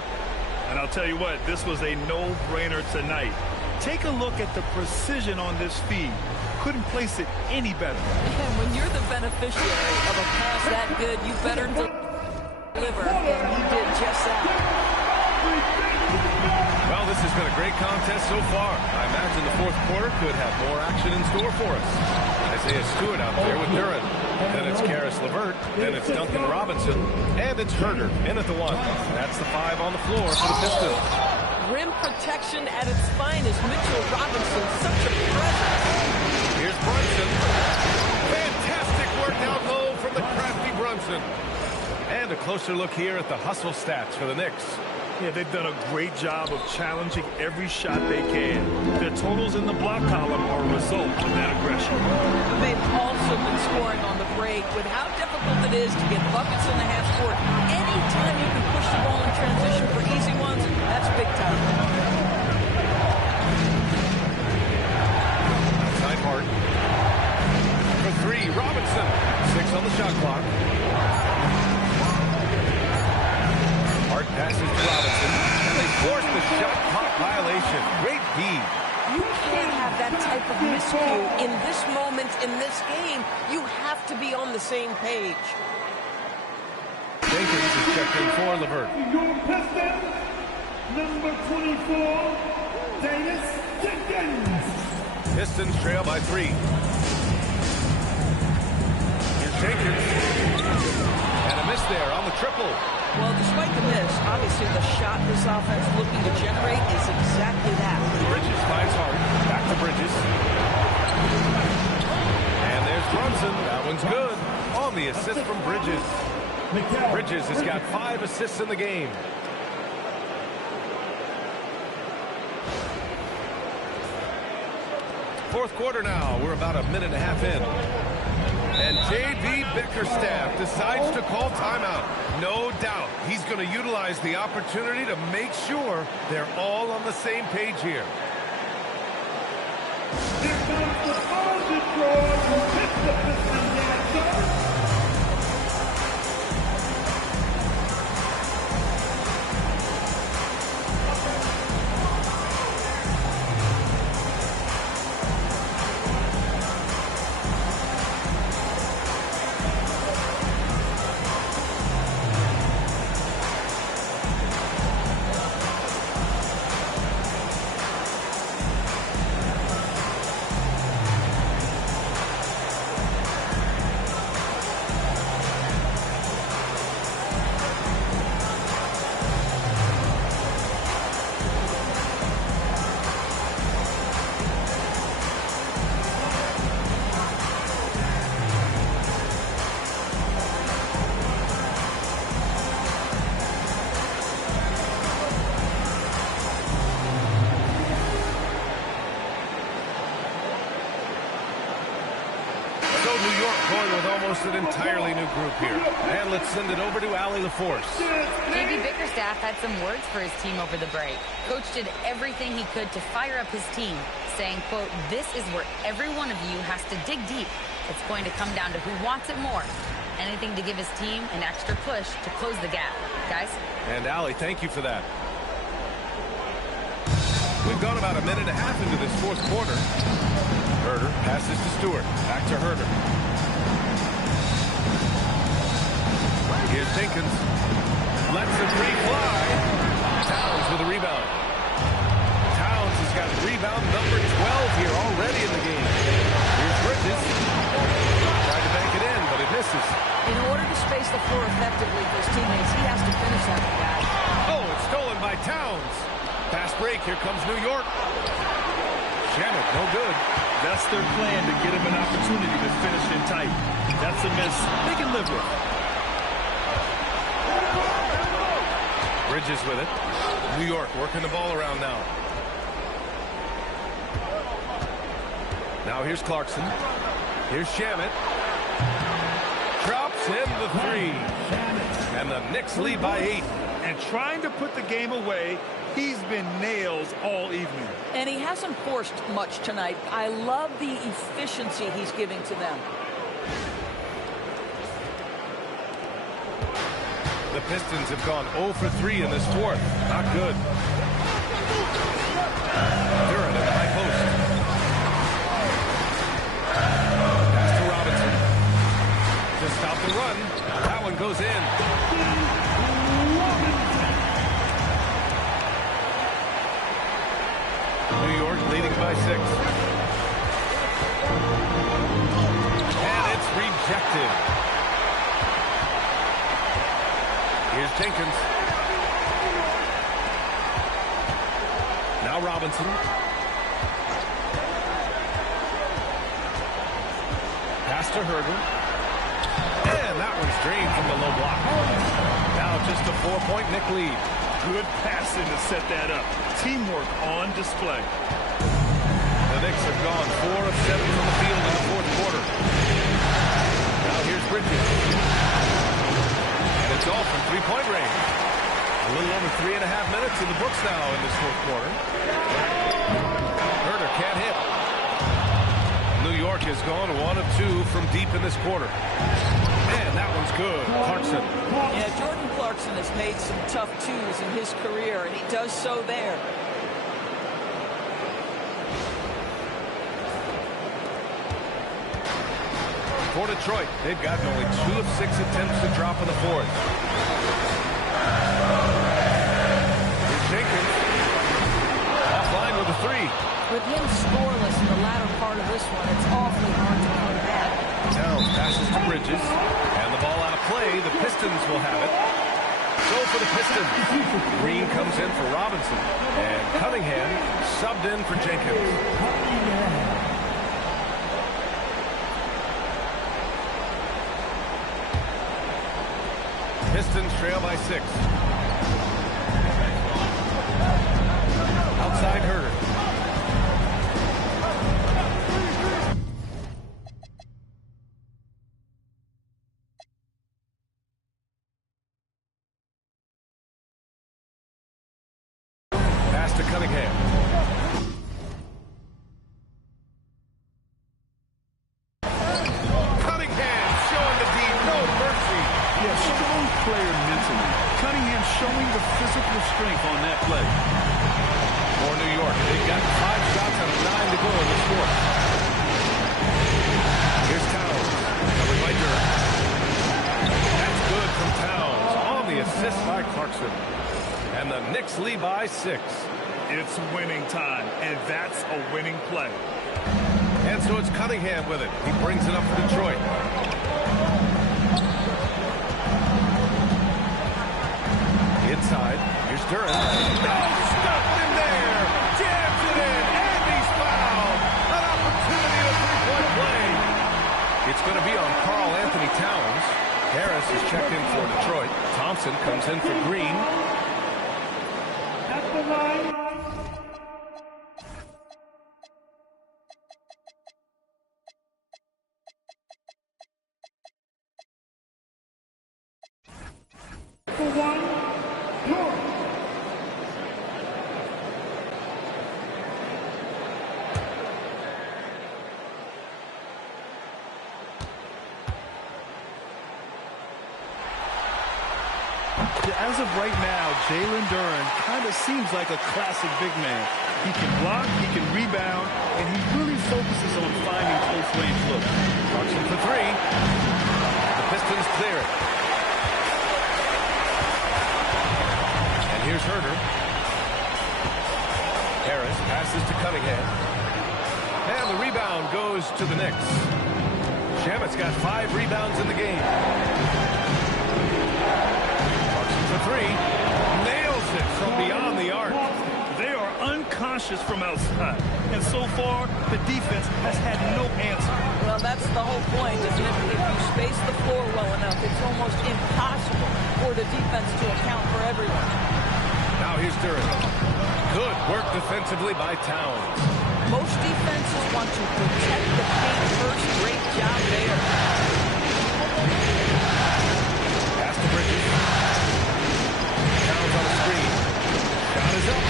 And I'll tell you what, this was a no-brainer tonight. Take a look at the precision on this feed. Couldn't place it any better. And when you're the beneficiary of a pass that good, you better deliver. And he did just that. Well, this has been a great contest so far. I imagine the 4th quarter could have more action in store for us. Isaiah Stewart out there with Duren. Then it's Karis LeVert. Then it's Duncan Robinson. And it's Herter in at the 1. That's the 5 on the floor for the Pistons. Rim protection at its finest. Mitchell Robinson, such a presence. Here's Brunson. Fantastic work down low from the crafty Brunson. And a closer look here at the hustle stats for the Knicks. Yeah, they've done a great job of challenging every shot they can. Their totals in the block column are a result of that aggression. They've also been scoring on the break. With how difficult it is to get buckets in the half court, anytime you can push the ball in transition for easy ones, that's big time. Outside Hart. For 3, Robinson. 6 on the shot clock. Hart passes to Robinson, and they force the shot clock violation. Great D. You can't have that type of miscue in this moment in this game. You have to be on the same page. Jenkins is checked in for LeVert. Your Pistons, number 24, Dennis Jenkins. Pistons trail by 3. Here's Jenkins. And a miss there on the triple. Well, despite the miss, obviously the shot this offense looking to generate is exactly that. Bridges finds Hart. Back to Bridges. And there's Brunson. That one's good. On the assist from Bridges. Bridges has got 5 assists in the game. Fourth quarter now. We're about a minute and a half in. And J.B. Bickerstaff decides to call timeout. No doubt he's going to utilize the opportunity to make sure they're all on the same page here. Here comes the foul control to hit the Pistons answer. New York going with almost an entirely new group here. And let's send it over to Allie LaForce. J.B. Bickerstaff had some words for his team over the break. Coach did everything he could to fire up his team, saying, quote, "This is where every one of you has to dig deep. It's going to come down to who wants it more. Anything to give his team an extra push to close the gap." Guys? And Allie, thank you for that. We've gone about a minute and a half into this fourth quarter. Herter passes to Stewart. Back to Herter. Here's Jenkins. Lets the three fly. Towns with a rebound. Towns has got rebound number 12 here already in the game. Here's Bridges. Tried to bank it in, but it misses. In order to space the floor effectively for his teammates, he has to finish that guy. Oh, it's stolen by Towns. Fast break. Here comes New York. Shamet, no good. That's their plan, to get him an opportunity to finish in tight. That's a miss they can live with. Bridges with it. New York working the ball around now. Now here's Clarkson. Here's Shamet. Drops in the three. And the Knicks lead by 8. And trying to put the game away, he's been nails all evening. And he hasn't forced much tonight. I love the efficiency he's giving to them. The Pistons have gone 0 for 3 in this fourth. Not good. Durant in the high post. Pass to Robinson. To stop the run. That one goes in. New York leading by 6. And it's rejected. Here's Jenkins. Now Robinson. Pass to Herder. And that one's drained from the low block. Now just a 4-point Knick lead. Good passing to set that up. Teamwork on display. The Knicks have gone 4 of 7 from the field in the fourth quarter. Now here's Bridges. And it's all from three-point range. A little over 3.5 minutes in the books now in this fourth quarter. Herder can't hit. New York has gone 1 of 2 from deep in this quarter. And that one's good. Clarkson. Yeah, Jordan Clarkson has made some tough twos in his career, and he does so there. For Detroit, they've gotten only 2 of 6 attempts to drop in the fourth. Here's Jenkins. Offline with a 3. With him scoreless in the latter part of this one, it's awfully hard to come back. Towns passes to Bridges. And the ball out of play. The Pistons will have it. So for the Pistons, Green comes in for Robinson. And Cunningham subbed in for Jenkins. Pistons trail by 6. Outside Herder. Pass to Cunningham. Cunningham showing the deep, no mercy. Yeah, strong player mentally. Cunningham showing the physical strength on that play. For New York, they've got 5 shots out of 9 to go in this fourth. Here's Towns, covered by Dirk. That's good from Towns on the assist by Clarkson. And the Knicks lead by 6. It's winning time, and that's a winning play. And so it's Cunningham with it. He brings it up for Detroit. Inside, here's Duran. Oh, stuffed in there! Jams it in, and he's fouled! An opportunity to 3-point play! It's going to be on Karl Anthony Towns. Harris is checked in for Detroit. Thompson comes in for Green. At the line. For 1. As of right now, Jalen Duran kind of seems like a classic big man. He can block, he can rebound, and he really focuses on finding close-range looks. Clarkson for 3. The Pistons clear it. And here's Herder. Harris passes to Cunningham. And the rebound goes to the Knicks. Shamet's got 5 rebounds in the game. For 3, nails it from beyond the arc. They are unconscious from outside, and so far, the defense has had no answer. Well, that's the whole point, isn't it? If you space the floor well enough, it's almost impossible for the defense to account for everyone. Now here's Duran. Good work defensively by Towns. Most defenses want to protect the paint first. Great job there. Pass to Bridges. Towns on the screen. Shot is up.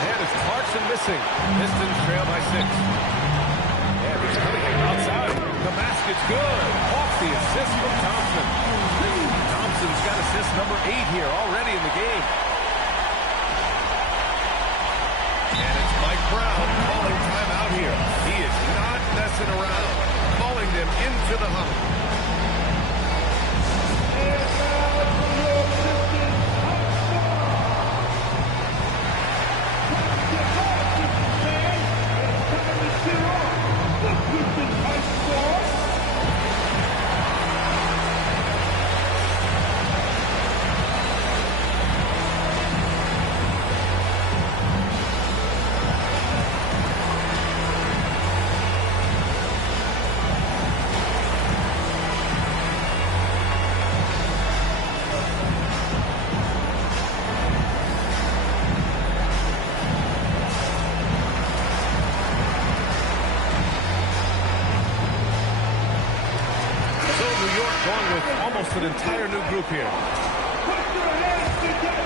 And it's Clarkson missing. Pistons trail by 6. And he's Cunningham outside. The basket's good. Off the assist from Thompson. Thompson's got assist number 8 here already in the game. And it's Mike Brown calling timeout here. He is not messing around. Calling them into the huddle. an entire new group here. Put your hands together.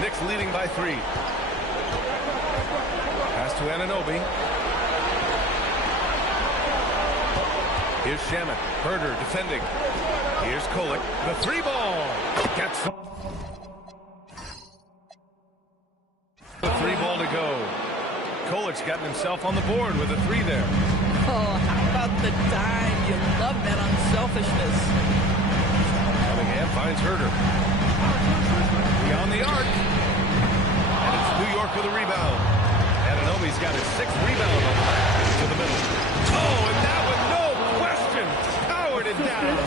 Knicks leading by 3. Pass to Anunoby. Here's Shamet. Herder defending. Here's Kolek. The 3-ball. Gets the 3-ball to go. Kolek's gotten himself on the board with a 3 there. Oh, how about the dime? You love that unselfishness. Cunningham finds Herder. Beyond the arc. And it's New York with a rebound. Anunoby's got his 6th rebound on the night. To the middle. Oh, and that one, no question, powered it down.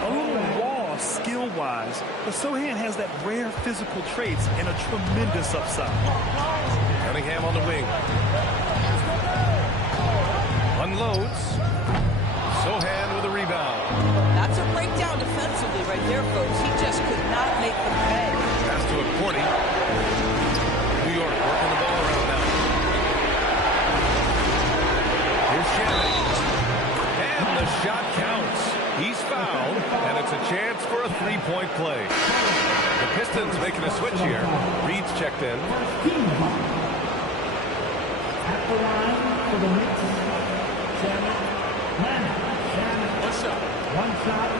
A little raw skill-wise, but Sochan has that rare physical traits and a tremendous upside. Cunningham on the wing. Unloads. Sohan with a rebound. That's a breakdown defensively right there, folks. He just could not make the pay. Pass to a Cordy. New York working the ball around now. Here's Shannon. And the shot counts. He's fouled, and it's a chance for a 3-point play. The Pistons making a switch here. Reed's checked in. At the line for the Knicks, Shannon. What's up? One shot.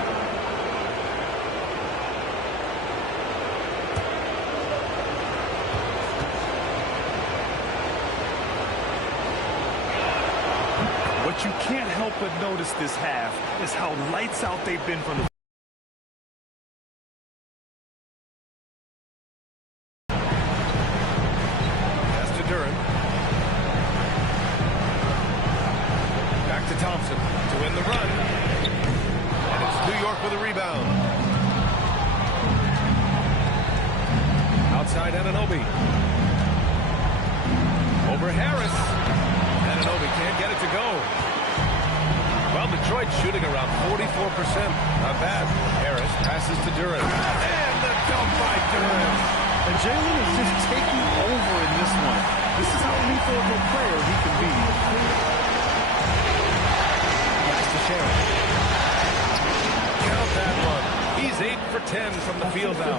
What you can't help but notice this half is how lights out they've been from the Pass to Duren. Back to Thompson to win the run. And it's New York with a rebound. Outside Anunoby. Over Harris. Anunoby can't get it to go. Well, Detroit's shooting around 44%. Not bad. Harris passes to Duren. And the dump by Duren. And Jalen is just taking over in this one. This is how lethal of a player he can be. Pass to Sharon. Count that one. He's 8 for 10 from the field now.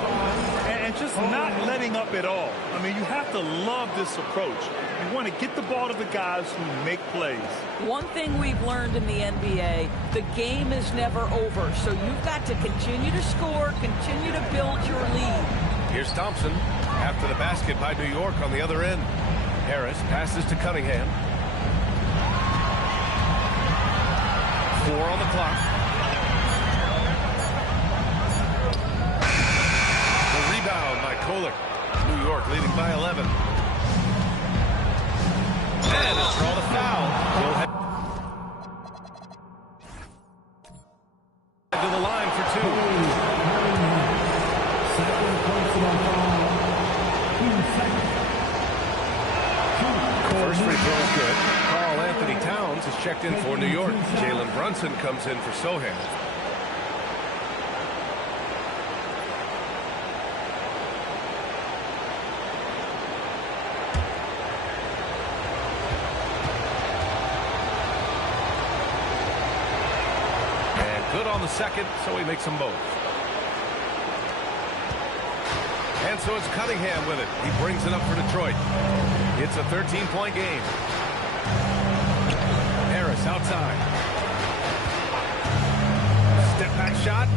And just not letting up at all. I mean, you have to love this approach. You want to get the ball to the guys who make plays. One thing we've learned in the NBA, the game is never over. So you've got to continue to score, continue to build your lead. Here's Thompson after the basket by New York on the other end. Harris passes to Cunningham. 4 on the clock. The rebound by Kolek. New York leading by 11. And it's drawn a foul. Will head to the line for 2. First free throw is good. Karl Anthony Towns is checked in for New York. Jalen Brunson comes in for Sohan. And good on the second, so he makes them both. And so it's Cunningham with it. He brings it up for Detroit. It's a 13-point game. Harris outside. Step back shot.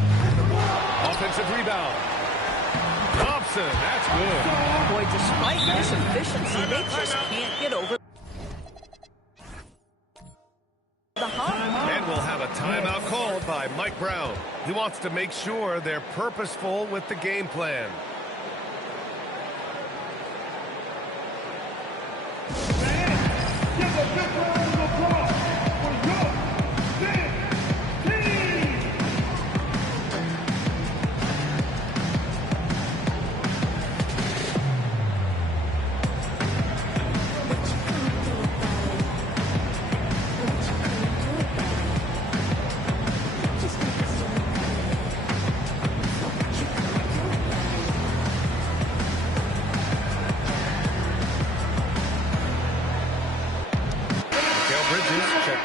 Offensive rebound. Thompson, that's good. Boy, despite this efficiency, they just can't get over the hump. And we'll have a timeout called by Mike Brown. He wants to make sure they're purposeful with the game plan. Give a big round of applause for your big team.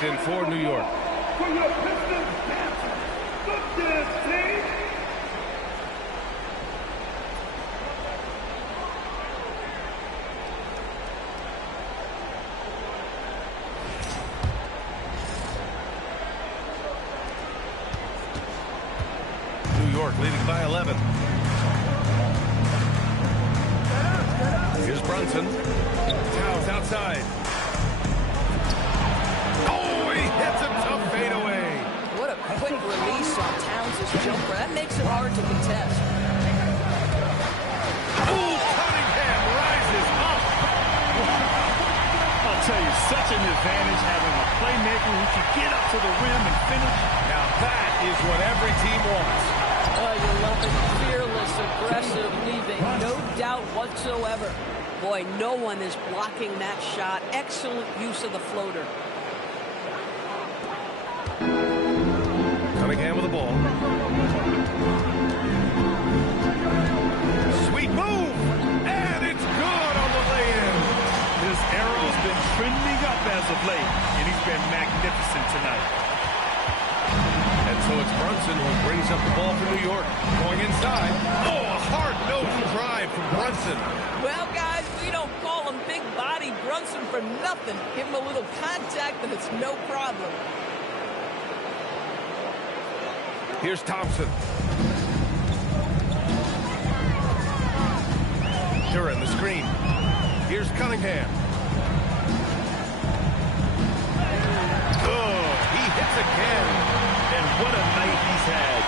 checked in for New York. For your Pistons dance, the dance team. New York leading by 11. Here's Brunson. Towns outside. Oh, he hits a tough fadeaway. What a quick release on Towns' jumper. That makes it hard to contest. Oh, Cunningham rises up. I'll tell you, such an advantage having a playmaker who can get up to the rim and finish. Now that is what every team wants. Oh, you love it. Fearless, aggressive, leaving. No doubt whatsoever. Boy, no one is blocking that shot. Excellent use of the floater. Cunningham with the ball. Sweet move. And it's good on the lay-in. His arrow's been trending up as of late, and he's been magnificent tonight. And so it's Brunson who brings up the ball for New York. Going inside. Oh, a hard-nosed drive from Brunson. Well, guys, we don't call him Big Body Brunson for nothing. Give him a little contact and it's no problem. Here's Thompson. Duran, the screen. Here's Cunningham. Good. He hits again. And what a night he's had.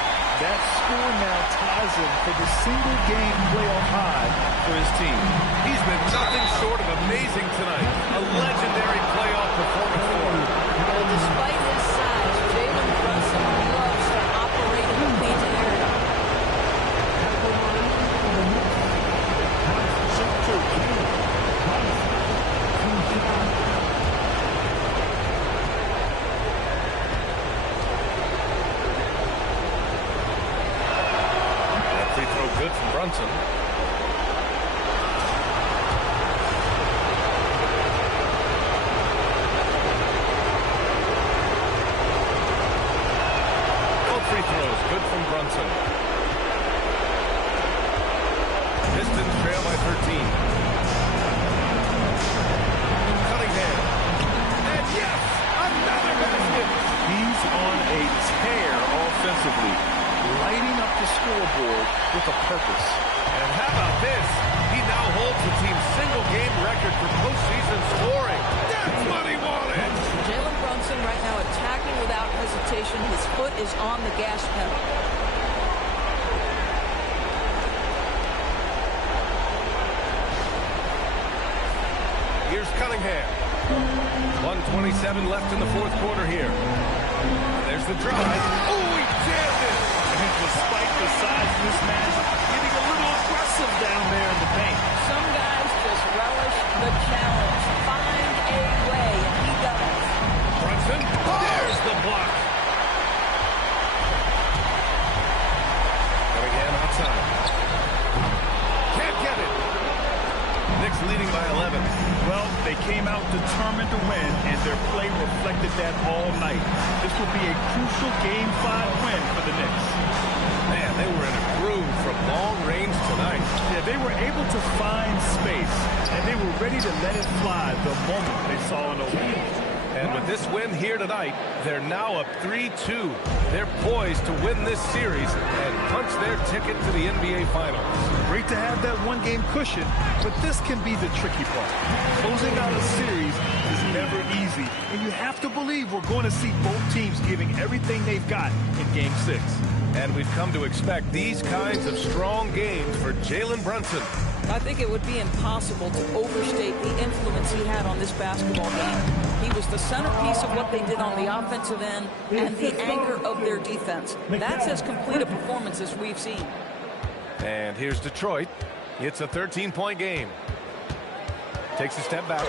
That score now ties him for the single-game playoff high for his team. He's been nothing short of amazing tonight. A legendary playoff performance for him. Well, despite his size, Jalen Brunson loves to operate in the painted area. Good from Brunson. Both free throws good from Brunson. Pistons trail by 13. Cunningham. And yes, another basket. He's on a tear offensively, lighting up the scoreboard with a purpose. And how about this? He now holds the team's single-game record for postseason scoring. That's what he wanted. Jalen Brunson right now attacking without hesitation. His foot is on the gas pedal. Here's Cunningham. 1:27 left in the fourth quarter here. There's the drive. Oh, he jammed it. And despite the size of this man, getting a little aggressive down there in the paint. Some guys just relish the challenge. Find a way, and he does. Brunson, there's the block. Cunningham outside. Can't get it. Knicks leading by 11. Well, they came out determined to win, and their play reflected that all night. This will be a crucial Game 5 win for the Knicks. Man, they were in a groove from long range tonight. Yeah, they were able to find space, and they were ready to let it fly the moment they saw an opening. And with this win here tonight, they're now up 3-2. They're poised to win this series and punch their ticket to the NBA Finals. Great to have that one-game cushion, but this can be the tricky part. Closing out a series is never easy, and you have to believe we're going to see both teams giving everything they've got in Game 6. And we've come to expect these kinds of strong games for Jalen Brunson. I think it would be impossible to overstate the influence he had on this basketball game. He was the centerpiece of what they did on the offensive end and the anchor of their defense. That's as complete a performance as we've seen. And here's Detroit. It's a 13-point game. Takes a step back.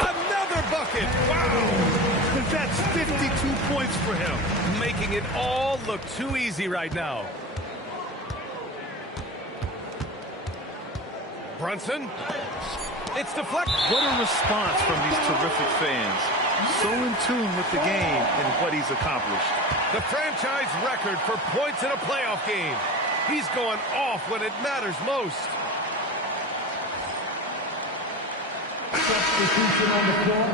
Another bucket! Wow! That's 52 points for him. Making it all look too easy right now. Brunson. It's deflected. What a response from these terrific fans. So in tune with the game and what he's accomplished. The franchise record for points in a playoff game. He's going off when it matters most. Substitution on the floor.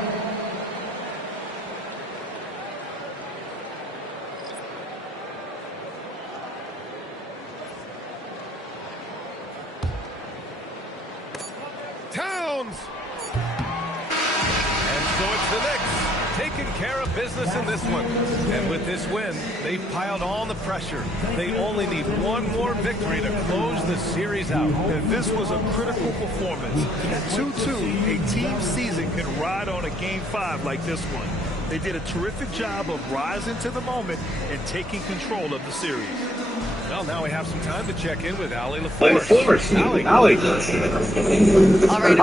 Towns! And so it's the Knicks taking care of business in this one. And with this win, they've piled on the pressure. They only need one more victory to close the series out. And this was a critical performance. At 2-2, a team season can ride on a Game 5 like this one. They did a terrific job of rising to the moment and taking control of the series. Well, now we have some time to check in with Allie LaForce. Allie. All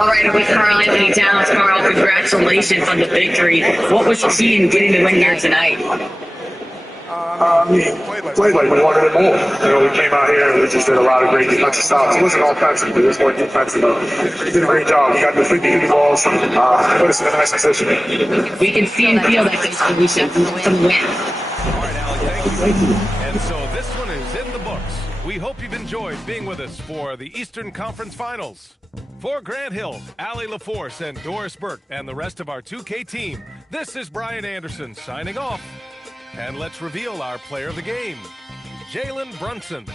right, with Karl-Anthony Towns. Karl, congratulations on the victory. What was key in getting the win here tonight? Played like we wanted it more. We came out here and we just did a lot of great defensive stops. It wasn't offensive, it was more defensive. We did a great job. We got the 50 balls, put us in a nice position. We can see and feel that distribution from the win. All right, Allie, thank you. And so this one is in the books. We hope you've enjoyed being with us for the Eastern Conference Finals. For Grant Hill, Allie LaForce, and Doris Burke, and the rest of our 2K team, this is Brian Anderson signing off. And let's reveal our player of the game, Jalen Brunson.